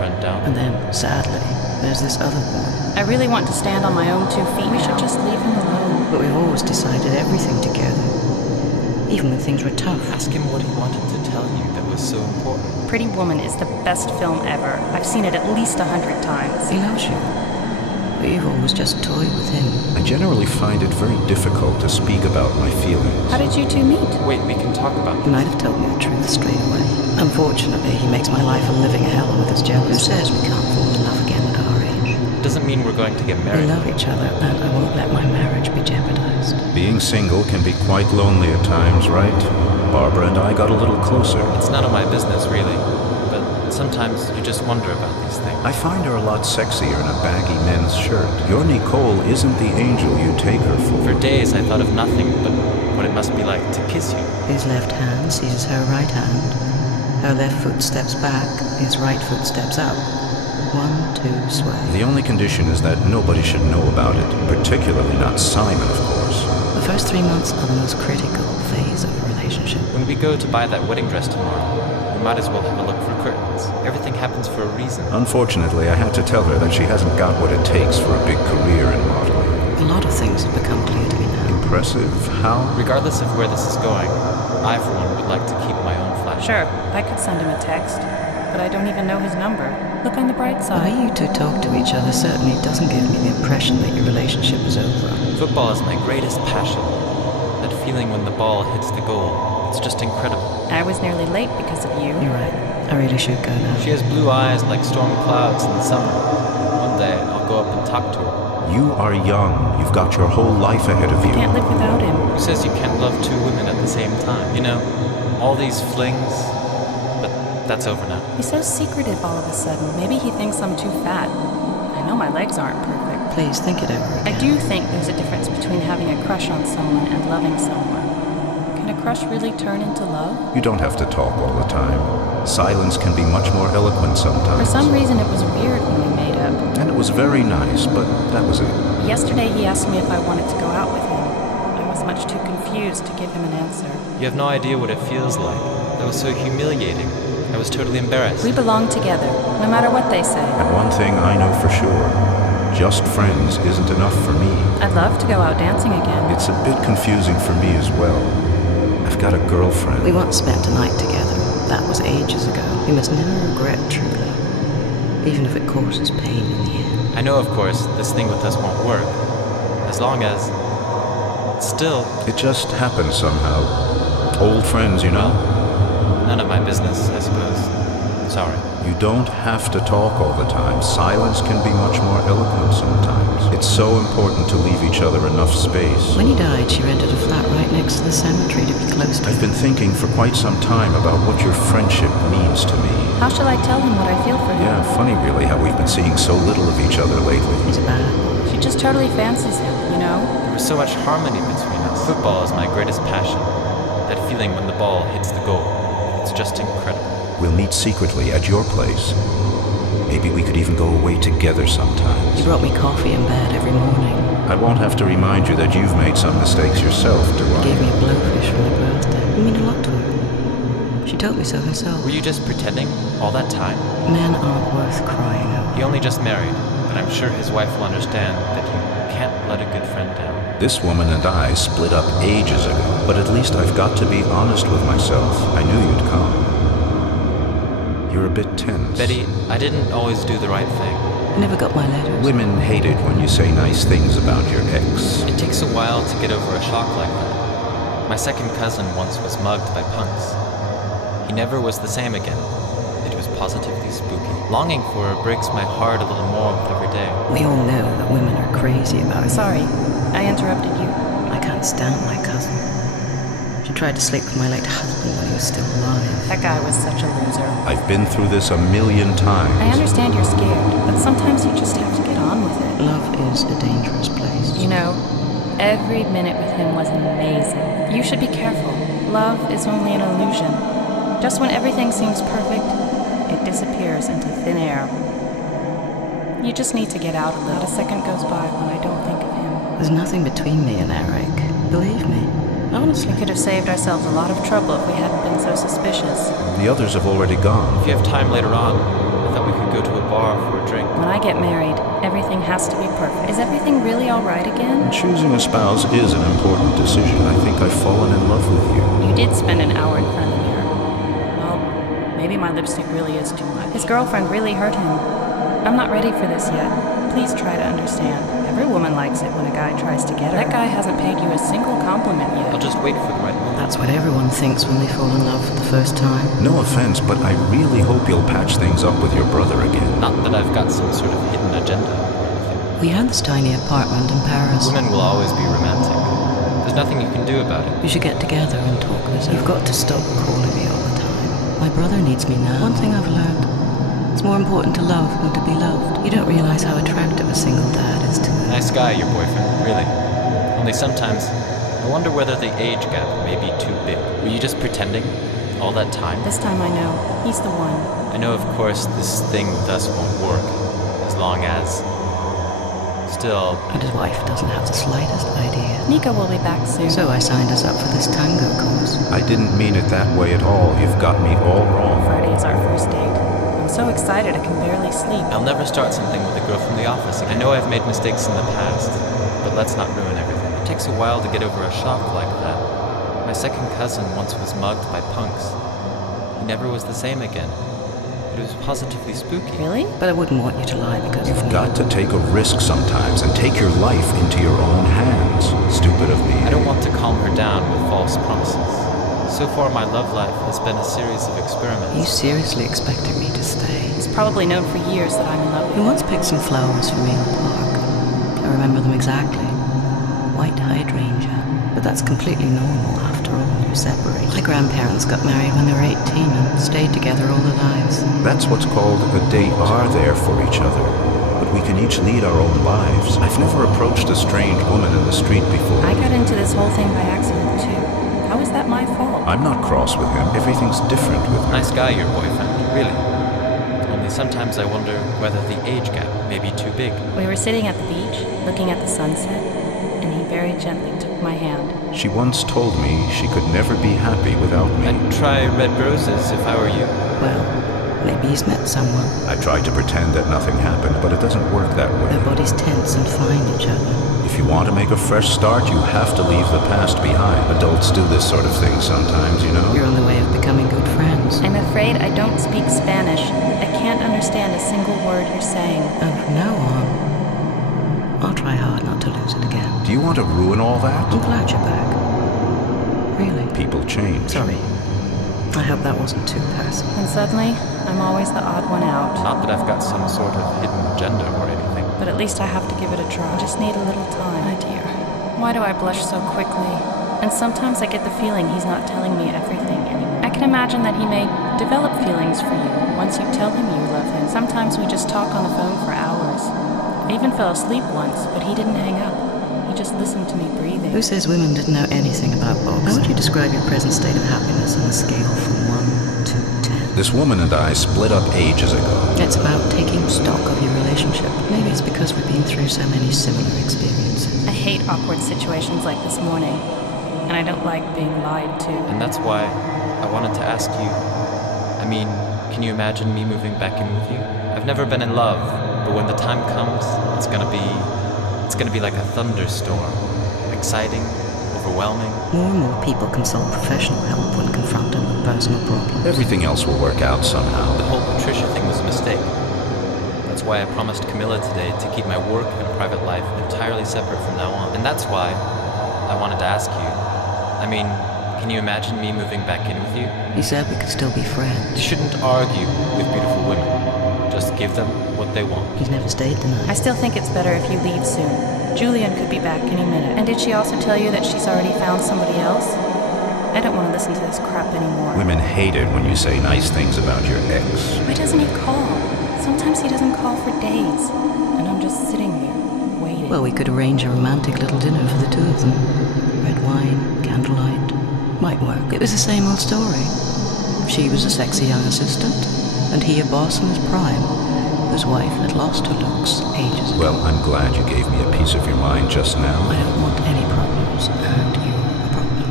friend down. And then, sadly, there's this other woman. I really want to stand on my own 2 feet. We should just leave him alone. But we've always decided everything together. Even when things were tough. Ask him what he wanted to tell you that was so important. Pretty Woman is the best film ever. I've seen it at least 100 times. He loves you. But you've always just toyed with him. I generally find it very difficult to speak about my feelings. How did you two meet? Wait, we can talk about He might have told me the truth straight away. Unfortunately, he makes my life a living hell with his jealousy. Who says we can't fall in love again at our age? It doesn't mean we're going to get We married. love each other, and I won't let my marriage be jeopardized. Being single can be quite lonely at times, right? Barbara and I got a little closer. It's none of my business, really. But sometimes you just wonder about these things. I find her a lot sexier in a baggy men's shirt. Your Nicole isn't the angel you take her for. For days I thought of nothing but what it must be like to kiss you. His left hand seizes her right hand. Her left foot steps back, his right foot steps up. 1, 2, sway. The only condition is that nobody should know about it, particularly not Simon, of course. The first 3 months are the most critical phase of a relationship. When we go to buy that wedding dress tomorrow, we might as well have a look for curtains. Everything happens for a reason. Unfortunately, I had to tell her that she hasn't got what it takes for a big career in modeling. A lot of things have become clear to me now. Impressive? How? Regardless of where this is going, I, for one, would like to keep my own flat. Sure, I could send him a text, but I don't even know his number. Look on the bright The way side. you two talk to each other certainly doesn't give me the impression that your relationship is over. Football is my greatest passion. That feeling when the ball hits the goal, it's just incredible. I was nearly late because of you. You're right. I really should go now. She has blue eyes like storm clouds in the summer. One day, I'll go up and talk to her. You are young. You've got your whole life ahead of you. Can't live without him. Who says you can't love 2 women at the same time? You know, all these flings, but that's over now. He's so secretive all of a sudden. Maybe he thinks I'm too fat. I know my legs aren't perfect. Please think it over again. I do think there's a difference between having a crush on someone and loving someone. Can a crush really turn into love? You don't have to talk all the time. Silence can be much more eloquent sometimes. For some reason it was weird when we made up. And it was very nice, but that was it. Yesterday he asked me if I wanted to go out with him. I was much too confused to give him an answer. You have no idea what it feels like. That was so humiliating. I was totally embarrassed. We belong together, no matter what they say. And one thing I know for sure, just friends isn't enough for me. I'd love to go out dancing again. It's a bit confusing for me as well. I've got a girlfriend. We once spent a night together. That was ages ago. We must never regret true love, even if it causes pain in the end. I know, of course, this thing with us won't work. As long as... Still, It just happened somehow. Old friends, you know? none of my business, I suppose. Sorry. You don't have to talk all the time. Silence can be much more eloquent sometimes. It's so important to leave each other enough space. When he died, she rented a flat right next to the cemetery to be close to. I've been thinking for quite some time about what your friendship means to me. How shall I tell him what I feel for him? Yeah, funny really how we've been seeing so little of each other lately. He's bad. She just totally fancies him, you know? There was so much harmony between us. Football is my greatest passion. That feeling when the ball hits the goal. It's just incredible. We'll meet secretly at your place. Maybe we could even go away together sometimes. He brought me coffee in bed every morning. I won't have to remind you that you've made some mistakes yourself, do He gave I? me a blowfish for my birthday. It meant a lot to her. She told me so herself. Were you just pretending all that time? Men aren't worth crying over. He only just married, but I'm sure his wife will understand that you can't let a good friend down. This woman and I split up ages ago, but at least I've got to be honest with myself. I knew you'd come. You're a bit tense. Betty, I didn't always do the right thing. I never got my letters. Women hate it when you say nice things about your ex. It takes a while to get over a shock like that. My second cousin once was mugged by punks. He never was the same again. It was positively spooky. Longing for her breaks my heart a little more with every day. We all know that women are crazy about it. Sorry, I interrupted you. I can't stand my cousin. She tried to sleep with my late husband when he was still alive. That guy was such a loser. I've been through this a million times. I understand you're scared, but sometimes you just have to get on with it. Love is a dangerous place. You know, every minute with him was amazing. You should be careful. Love is only an illusion. Just when everything seems perfect, it disappears into thin air. You just need to get out a little. Not a second goes by when I don't think of him. There's nothing between me and Eric. Believe me. Honestly. We could have saved ourselves a lot of trouble if we hadn't been so suspicious. The others have already gone. If you have time later on, I thought we could go to a bar for a drink. When I get married, everything has to be perfect. Is everything really all right again? Choosing a spouse is an important decision. I think I've fallen in love with you. You did spend an hour in front of the mirror. Well, maybe my lipstick really is too much. His girlfriend really hurt him. I'm not ready for this yet. Please try to understand. Every woman likes it when a guy tries to get her. That guy hasn't paid you a single compliment yet. I'll just wait for the right moment. That's what everyone thinks when they fall in love for the first time. No offense, but I really hope you'll patch things up with your brother again. Not that I've got some sort of hidden agenda or anything. We had this tiny apartment in Paris. Women will always be romantic. There's nothing you can do about it. We should get together and talk this out. You've got to stop calling me all the time. My brother needs me now. One thing I've learned. It's more important to love than to be loved. You don't realize how attractive a single dad is to me. Nice guy, your boyfriend, really. Only sometimes, I wonder whether the age gap may be too big. Were you just pretending all that time? This time I know. He's the one. I know, of course, this thing with us won't work. As long as... Still... And his wife doesn't have the slightest idea. Nico will be back soon. So I signed us up for this tango course. I didn't mean it that way at all. You've got me all wrong. Friday is our first date. I'm so excited I can barely sleep. I'll never start something with a girl from the office. I know I've made mistakes in the past, but let's not ruin everything. It takes a while to get over a shock like that. My second cousin once was mugged by punks. He never was the same again. It was positively spooky. Really? But I wouldn't want you to lie because You've got to take a risk sometimes and take your life into your own hands. Stupid of me. I don't want to calm her down with false promises. So far, my love life has been a series of experiments. You seriously expected me to stay? He's probably known for years that I'm in love with He him. once picked some flowers for me in the park. I remember them exactly. White hydrangea. But that's completely normal after all. You're separated. My grandparents got married when they were 18 and stayed together all their lives. That's what's called they are there for each other. But we can each lead our own lives. I've never approached a strange woman in the street before. I got into this whole thing by accident, too. How is that my fault? I'm not cross with him. Everything's different with him. Nice guy, your boyfriend, really. Only sometimes I wonder whether the age gap may be too big. We were sitting at the beach, looking at the sunset, and he very gently took my hand. She once told me she could never be happy without me. I'd try red roses if I were you. Well, maybe he's met someone. I tried to pretend that nothing happened, but it doesn't work that Their way. bodies tense and find each other. If you want to make a fresh start, you have to leave the past behind. Adults do this sort of thing sometimes, you know? You're on the way of becoming good friends. I'm afraid I don't speak Spanish. I can't understand a single word you're saying. And from now on, I'll try hard not to lose it again. Do you want to ruin all that? I'm glad you're back. Really? People change. Sorry. I hope that wasn't too personal. And suddenly, I'm always the odd one out. Not that I've got some sort of hidden agenda or anything. But at least I have to give it a try. I just need a little time. My dear, why do I blush so quickly? And sometimes I get the feeling he's not telling me everything anymore. I can imagine that he may develop feelings for you once you tell him you love him. Sometimes we just talk on the phone for hours. I even fell asleep once, but he didn't hang up. He just listened to me breathing. Who says women didn't know anything about boxing? How would you describe your present state of happiness on a scale from 1 to 10? This woman and I split up ages ago. It's about taking stock of your relationship. Maybe it's because we've been through so many similar experiences. I hate awkward situations like this morning, and I don't like being lied to. And that's why I wanted to ask you, I mean, can you imagine me moving back in with you? I've never been in love, but when the time comes, it's gonna be like a thunderstorm. Exciting, overwhelming. More and more people consult professional help when confronted with personal problems. Everything else will work out somehow. The whole Patricia thing was a mistake. That's why I promised Camilla today to keep my work and private life entirely separate from now on. And that's why I wanted to ask you. I mean, can you imagine me moving back in with you? You said we could still be friends. You shouldn't argue with beautiful women. Just give them what they want. He's never stayed the night. I still think it's better if you leave soon. Julian could be back any minute. And did she also tell you that she's already found somebody else? I don't want to listen to this crap anymore. Women hate it when you say nice things about your ex. Why doesn't he call? Sometimes he doesn't call for days. And I'm just sitting there, waiting. Well, we could arrange a romantic little dinner for the two of them. Red wine, candlelight. Might work. It was the same old story. She was a sexy young assistant, and he a boss in his prime, whose wife had lost her looks ages ago. Well, I'm glad you gave me a piece of your mind just now. I don't want any problems, and you a problem.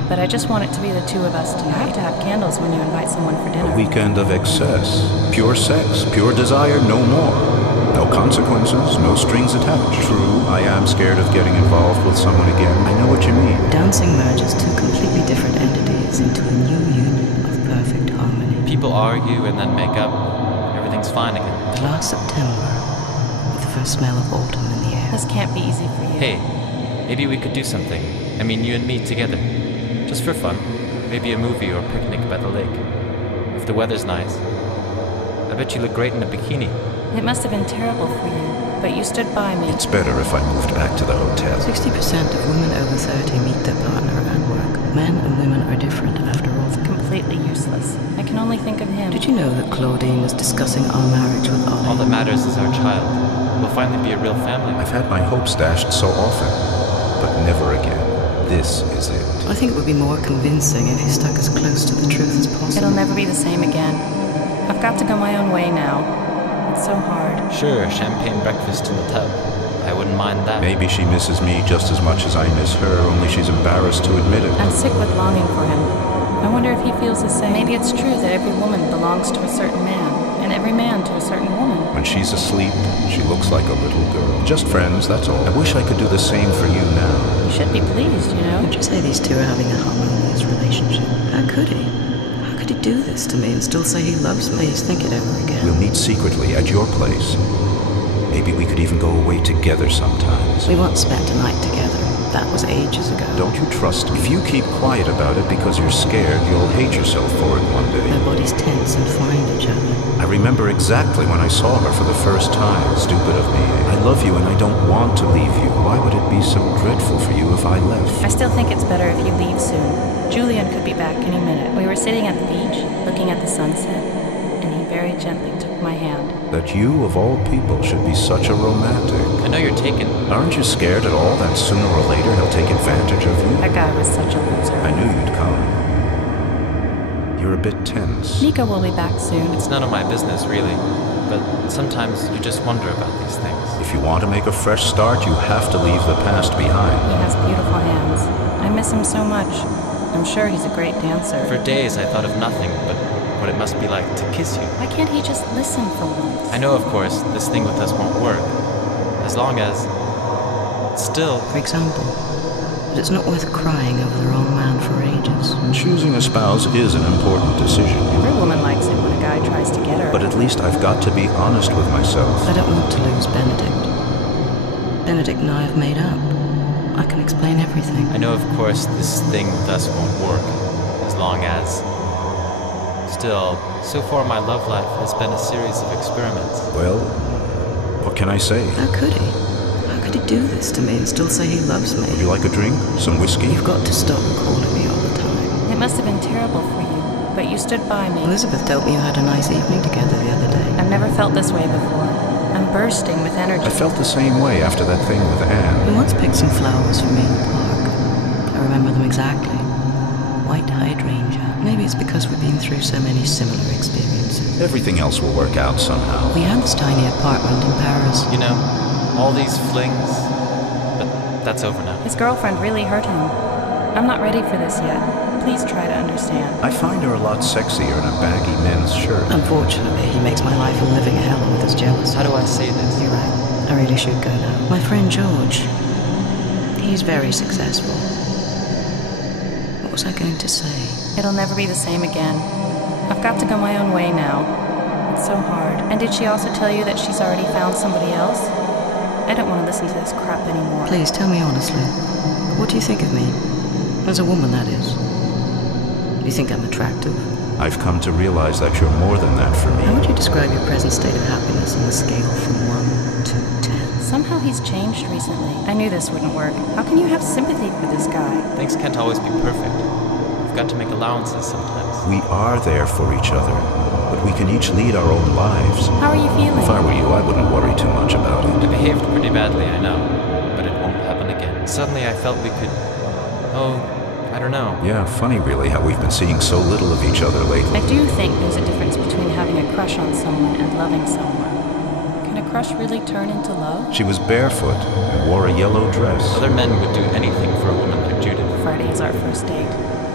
but I just want it to be the two of us tonight. You have to have candles when you invite someone for dinner. A weekend of excess. Pure sex, pure desire, no more. No consequences, no strings attached. True, I am scared of getting involved with someone again. I know what you mean. Dancing merges two completely different entities into a new union of perfect harmony. People argue and then make up. Everything's fine again. But last September, with the first smell of autumn in the air. This can't be easy for you. Hey, maybe we could do something. I mean, you and me together. Just for fun. Maybe a movie or a picnic by the lake. If the weather's nice. I bet you look great in a bikini. It must have been terrible for you, but you stood by me. It's better if I moved back to the hotel. 60% of women over 30 meet their partner at work. Men and women are different, after all. Completely useless. I can only think of him. Did you know that Claudine is discussing our marriage with Ollie? All that matters is our child. We'll finally be a real family. I've had my hopes dashed so often, but never again. This is it. I think it would be more convincing if you stuck as close to the truth as possible. It'll never be the same again. I've got to go my own way now. It's so hard. Sure, champagne breakfast in the tub. I wouldn't mind that. Maybe she misses me just as much as I miss her, only she's embarrassed to admit it. I'm sick with longing for him. I wonder if he feels the same. Maybe it's true that every woman belongs to a certain man, and every man to a certain woman. When she's asleep, she looks like a little girl. Just friends, that's all. I wish I could do the same for you now. You should be pleased, you know. Would you say these two are having a harmonious relationship? How could he? How could he do this to me and still say he loves me? Please think it over again. We'll meet secretly at your place. Maybe we could even go away together sometimes. We once spent a night together. That was ages ago. Don't you trust me? If you keep quiet about it because you're scared, you'll hate yourself for it one day. Their bodies tense and find each other. I remember exactly when I saw her for the first time. Stupid of me. I love you and I don't want to leave you. Why would it be so dreadful for you if I left? I still think it's better if you leave soon. Julian could be back any minute. We were sitting at the beach, looking at the sunset, and he very gently took my hand. That you, of all people, should be such a romantic. I know you're taken. Aren't you scared at all that sooner or later he'll take advantage of you? That guy was such a loser. I knew you'd come. You're a bit tense. Nico will be back soon. It's none of my business, really. But sometimes you just wonder about these things. If you want to make a fresh start, you have to leave the past behind. He has beautiful hands. I miss him so much. I'm sure he's a great dancer. For days I thought of nothing but what it must be like to kiss you. Why can't he just listen for once? I know, of course, this thing with us won't work. As long as... Still... For example, that it's not worth crying over the wrong man for ages. Choosing a spouse is an important decision. Every woman likes it when a guy tries to get her. But at least I've got to be honest with myself. I don't want to lose Benedict. Benedict and I have made up. I can explain everything. I know, of course, this thing with us won't work. As long as... Still, so far my love life has been a series of experiments. Well, what can I say? How could he? How could he do this to me and still say he loves me? Would you like a drink? Some whiskey? You've got to stop calling me all the time. It must have been terrible for you, but you stood by me. Elizabeth told me you had a nice evening together the other day. I've never felt this way before. I'm bursting with energy. I felt the same way after that thing with Anne. You once picked some flowers for me in the park. I remember them exactly. White hydrangea. Maybe it's because we've been through so many similar experiences. Everything else will work out somehow. We had this tiny apartment in Paris. You know, all these flings... But that's over now. His girlfriend really hurt him. I'm not ready for this yet. Please try to understand. I find her a lot sexier in a baggy men's shirt. Unfortunately, he makes my life a living hell with his jealousy. How do I say this? You're right. I really should go now. My friend George. He's very successful. What was I going to say? It'll never be the same again. I've got to go my own way now. It's so hard. And did she also tell you that she's already found somebody else? I don't want to listen to this crap anymore. Please, tell me honestly. What do you think of me? As a woman, that is. Do you think I'm attractive? I've come to realize that you're more than that for me. How would you describe your present state of happiness on a scale from 1 to 10? Somehow he's changed recently. I knew this wouldn't work. How can you have sympathy for this guy? Things can't always be perfect. We've got to make allowances sometimes. We are there for each other, but we can each lead our own lives. How are you feeling? If I were you, I wouldn't worry too much about I it. behaved pretty badly, I know, but it won't happen again. Suddenly I felt we could... I don't know. Yeah, funny really how we've been seeing so little of each other lately. I do think there's a difference between having a crush on someone and loving someone. Can a crush really turn into love? She was barefoot and wore a yellow dress. Other men would do anything for a woman like Judith. Friday is our first date.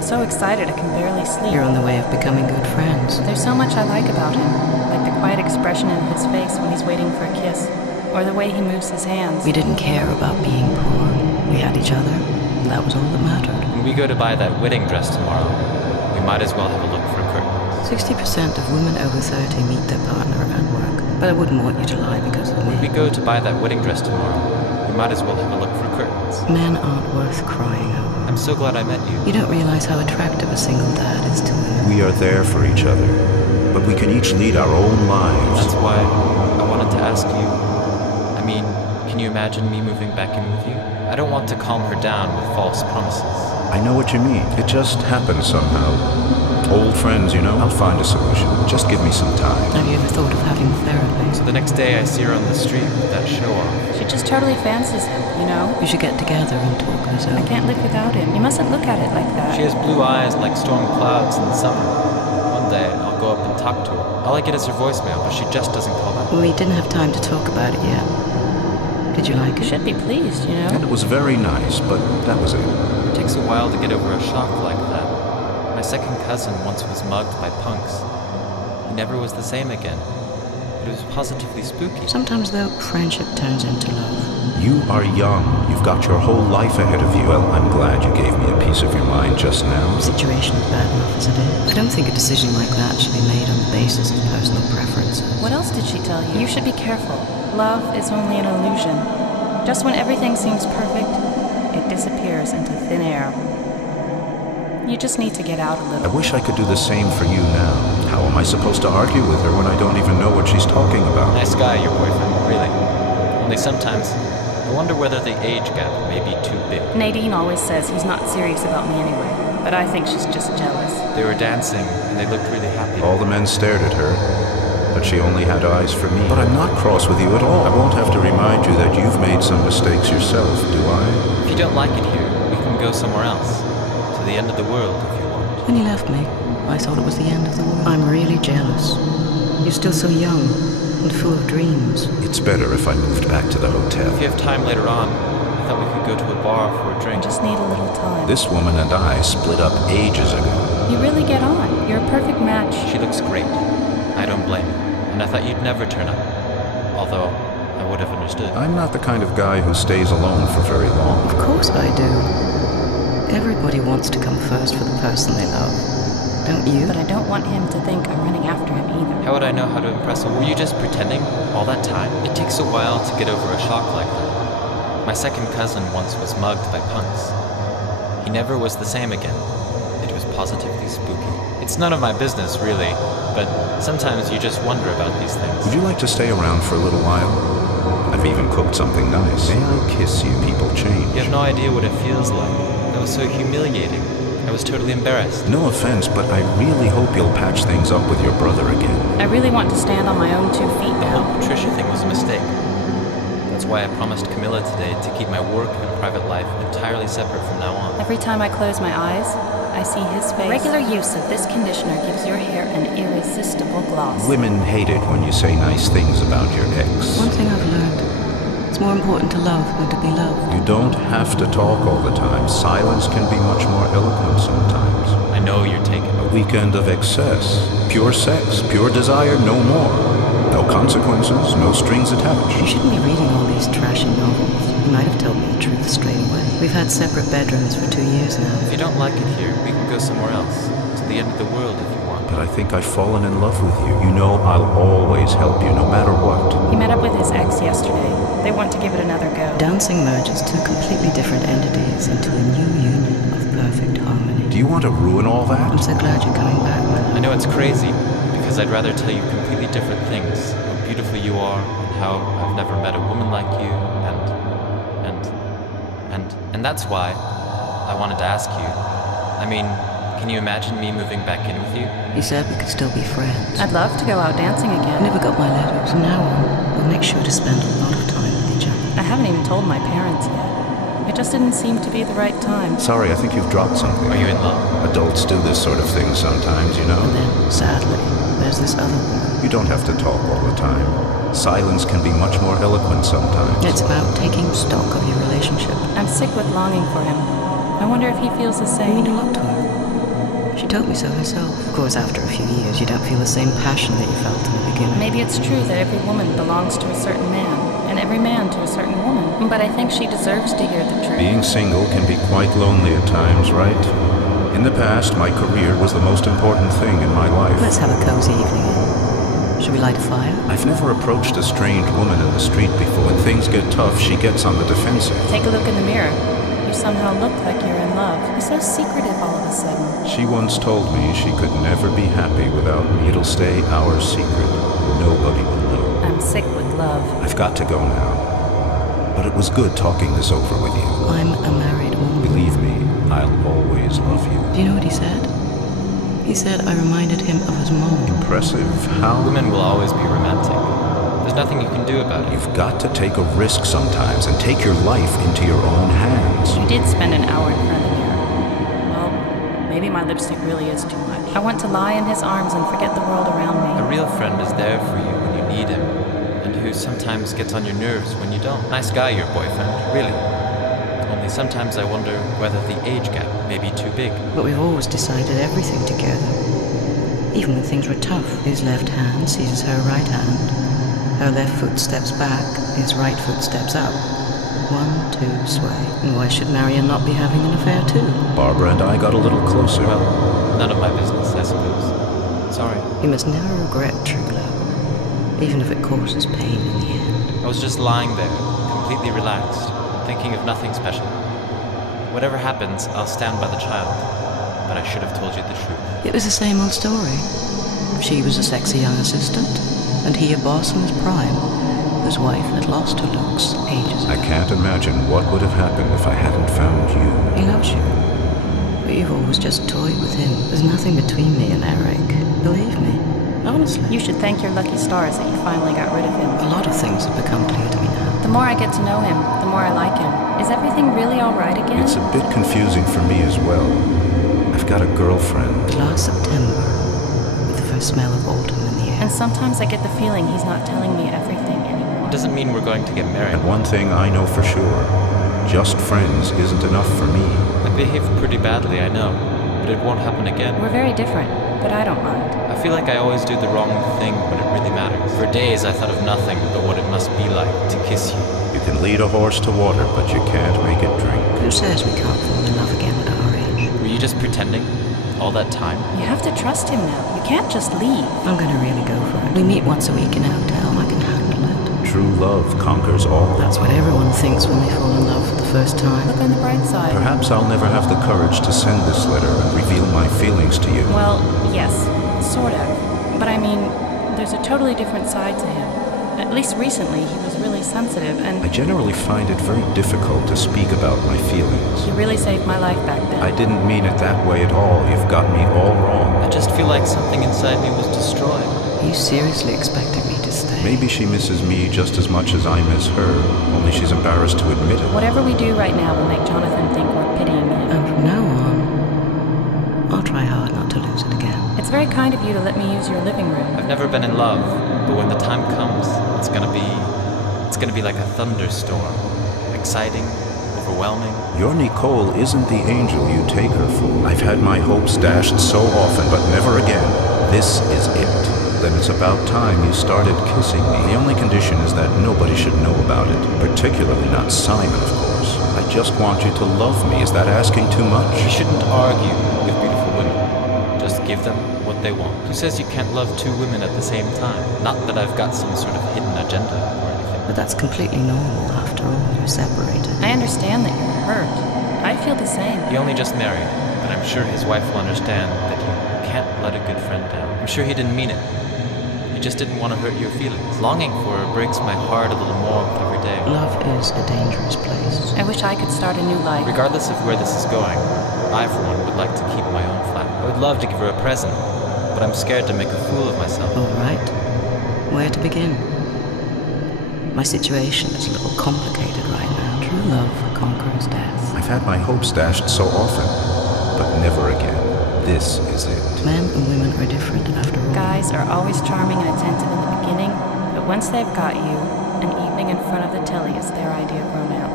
I'm so excited I can barely sleep. You're on the way of becoming good friends. There's so much I like about him, like the quiet expression in his face when he's waiting for a kiss, or the way he moves his hands. We didn't care about being poor. We had each other, and that was all that mattered. When we go to buy that wedding dress tomorrow, we might as well have a look for curtains. 60% of women over 30 meet their partner at work, but I wouldn't want you to lie because of me. When we go to buy that wedding dress tomorrow, we might as well have a look for curtains. Men aren't worth crying over. I'm so glad I met you. You don't realize how attractive a single dad is to women. We are there for each other, but we can each lead our own lives. That's why I wanted to ask you. I mean, can you imagine me moving back in with you? I don't want to calm her down with false promises. I know what you mean. It just happened somehow. Old friends, you know. I'll find a solution. Just give me some time. Have you ever thought of having therapy? So the next day I see her on the street with that show-off. She just totally fancies him, you know? You should get together and talk this I over. can't live without him. You mustn't look at it like that. She has blue eyes like storm clouds in the summer. One day I'll go up and talk to her. All I get is her voicemail, but she just doesn't call back. We didn't have time to talk about it yet. Did you like You it? should be pleased, you know? And it was very nice, but that was it. It takes a while to get over a shock like that. My second cousin once was mugged by punks. He never was the same again. It was positively spooky. Sometimes, though, friendship turns into love. You are young. You've got your whole life ahead of you. Well, I'm glad you gave me a piece of your mind just now. The situation is bad enough as it is. I don't think a decision like that should be made on the basis of personal preferences. What else did she tell you? You should be careful. Love is only an illusion. Just when everything seems perfect, it disappears into thin air. You just need to get out a I little. wish I could do the same for you now. How am I supposed to argue with her when I don't even know what she's talking about? Nice guy, your boyfriend, really. Only sometimes I wonder whether the age gap may be too big. Nadine always says he's not serious about me anyway, but I think she's just jealous. They were dancing and they looked really happy. All the men stared at her, but she only had eyes for me. But I'm not cross with you at all. I won't have to remind you that you've made some mistakes yourself, do I? If you don't like it here, we can go somewhere else. To the end of the world, if you want. When you left me, I thought it was the end of the world. I'm really jealous. You're still so young and full of dreams. It's better if I moved back to the hotel. If you have time later on, I thought we could go to a bar for a I drink. just need a little time. This woman and I split up ages ago. You really get on. You're a perfect match. She looks great. I don't blame you. And I thought you'd never turn up. Although, I would have understood. I'm not the kind of guy who stays alone for very long. Of course I do. Everybody wants to come first for the person they love. Don't you? But I don't want him to think I'm running after him either. How would I know how to impress her? Were you just pretending all that time? It takes a while to get over a shock like that. My second cousin once was mugged by punks. He never was the same again. It was positively spooky. It's none of my business, really, but sometimes you just wonder about these things. Would you like to stay around for a little while? I've even cooked something nice. May I kiss you? People change. You have no idea what it feels like. That was so humiliating. I was totally embarrassed. No offense, but I really hope you'll patch things up with your brother again. I really want to stand on my own 2 feet The whole now. Patricia thing was a mistake. That's why I promised Camilla today to keep my work and private life entirely separate from now on. Every time I close my eyes, I see his face. Regular use of this conditioner gives your hair an irresistible gloss. Women hate it when you say nice things about your ex. One thing I've learned. It's more important to love than to be loved. You don't have to talk all the time. Silence can be much more eloquent sometimes. I know you're taken. A weekend of excess. Pure sex, pure desire, no more. No consequences, no strings You attached. shouldn't be reading all these trashy novels. You might have told me the truth straight away. We've had separate bedrooms for 2 years now. If you don't like it here, we can go somewhere else. To the end of the world if you want. But I think I've fallen in love with you. You know I'll always help you, no matter what. He met up with his ex yesterday. They want to give it another go. Dancing merges two completely different entities into a new union of perfect harmony. Do you want to ruin all I'm that? so glad you're coming back, man. I know it's crazy, because I'd rather tell you completely different things. How beautiful you are, and how I've never met a woman like you, and that's why I wanted to ask you. I mean, can you imagine me moving back in with you? You said we could still be friends. I'd love to go out dancing I again. never got my letters. From now on, we'll make sure to spend a lot of time with each other. I haven't even told my parents yet. It just didn't seem to be the right time. Sorry, I think you've dropped something. Are you in love? Adults do this sort of thing sometimes, you know? And then, sadly, there's this other one. You don't have to talk all the time. Silence can be much more eloquent sometimes. It's about taking stock of your relationship. I'm sick with longing for him. I wonder if he feels the I mean same. a lot to him. She told me so herself. Of course, after a few years, you don't feel the same passion that you felt in the beginning. Maybe it's true that every woman belongs to a certain man, and every man to a certain woman. But I think she deserves to hear the truth. Being single can be quite lonely at times, right? In the past, my career was the most important thing in my life. Let's have a cozy evening. Shall we light a fire? I've never approached a strange woman in the street before. When things get tough, she gets on the defensive. Take a look in the mirror. You somehow look like you're in love. You're so secretive all of a sudden. She once told me she could never be happy without me. It'll stay our secret. Nobody will know. I'm sick with love. I've got to go now. But it was good talking this over with you. I'm a married woman. Believe me, I'll always love you. Do you know what he said? He said I reminded him of his mom. Impressive. How? Women will always be romantic. There's nothing you can do about it. You've got to take a risk sometimes and take your life into your own hands. You did spend an hour in front of the mirror. Well, maybe my lipstick really is too much. I want to lie in his arms and forget the world around me. A real friend is there for you when you need him, and who sometimes gets on your nerves when you don't. Nice guy, your boyfriend, really. Only sometimes I wonder whether the age gap may be too big. But we've always decided everything together. Even when things were tough, his left hand seizes her right hand. Her left foot steps back, his right foot steps up. 1, 2, sway. And why should Marion not be having an affair too? Barbara and I got a little closer. Well, none of my business, I suppose. Sorry. You must never regret true love, even if it causes pain in the end. I was just lying there, completely relaxed, thinking of nothing special. Whatever happens, I'll stand by the child. But I should have told you the truth. It was the same old story. She was a sexy young assistant, and he a boss in his prime, whose wife had lost her looks ages ago. I can't imagine what would have happened if I hadn't found you. He loves you, but you've always just toyed with him. There's nothing between me and Eric. Believe me, honestly. You should thank your lucky stars that you finally got rid of him. A lot of things have become clear to me now. The more I get to know him, the more I like him. Is everything really all right again? It's a bit confusing for me as well. I've got a girlfriend. Last September, with the first smell of autumn in the air. And sometimes I get the feeling he's not telling me everything anymore. It doesn't mean we're going to get married. And one thing I know for sure, just friends isn't enough for me. I behaved pretty badly, I know, but it won't happen again. We're very different, but I don't mind. I feel like I always do the wrong thing when it really matters. For days I thought of nothing but what it must be like to kiss you. You can lead a horse to water, but you can't make it drink. Who says we can't fall in love again at our age? Were you just pretending? All that time? You have to trust him now. You can't just leave. I'm gonna really go for it. We meet once a week in a hotel. I can handle it. True love conquers all. That's what everyone thinks when they fall in love for the first time. Look on the bright side. Perhaps I'll never have the courage to send this letter and reveal my feelings to you. Well, yes, sort of. But I mean, there's a totally different side to him. At least recently, he was really sensitive and... I generally find it very difficult to speak about my feelings. He really saved my life back then. I didn't mean it that way at all. You've got me all wrong. I just feel like something inside me was destroyed. Are you seriously expecting me to stay? Maybe she misses me just as much as I miss her, only she's embarrassed to admit it. Whatever we do right now will make Jonathan think we're pitying him. And from now on, I'll try hard not to lose it again. It's very kind of you to let me use your living room. I've never been in love, but when the time comes, it's gonna be like a thunderstorm. Exciting, overwhelming. Your Nicole isn't the angel you take her for. I've had my hopes dashed so often, but never again. This is it. Then it's about time you started kissing me. The only condition is that nobody should know about it, particularly not Simon, of course. I just want you to love me. Is that asking too much? You shouldn't argue with beautiful women. Just give them what they want. Who says you can't love two women at the same time? Not that I've got some sort of hidden agenda or anything. But that's completely normal. After all, you're separated. I understand that you're hurt. I feel the same. He only just married, but I'm sure his wife will understand that you can't let a good friend down. I'm sure he didn't mean it. He just didn't want to hurt your feelings. Longing for her breaks my heart a little more with every day. Love is a dangerous place. I wish I could start a new life. Regardless of where this is going, I, for one, would like to keep my own flat. I would love to give her a present, but I'm scared to make a fool of myself. All right. Where to begin? My situation is a little complicated right now. True love conquers death. I've had my hopes dashed so often, but never again. This is it. Men and women are different after all. Guys are always charming and attentive in the beginning, but once they've got you, an evening in front of the telly is their idea of romance.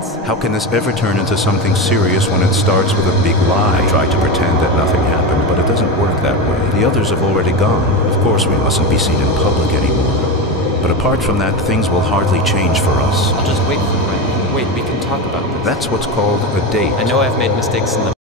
sense. How can this ever turn into something serious when it starts with a big lie? I try to pretend that nothing happened, but it doesn't work that way. The others have already gone. Of course, we mustn't be seen in public anymore. But apart from that, things will hardly change for us. I'll just wait for it. Wait, we can talk about this. That's what's called a date. I know I've made mistakes in the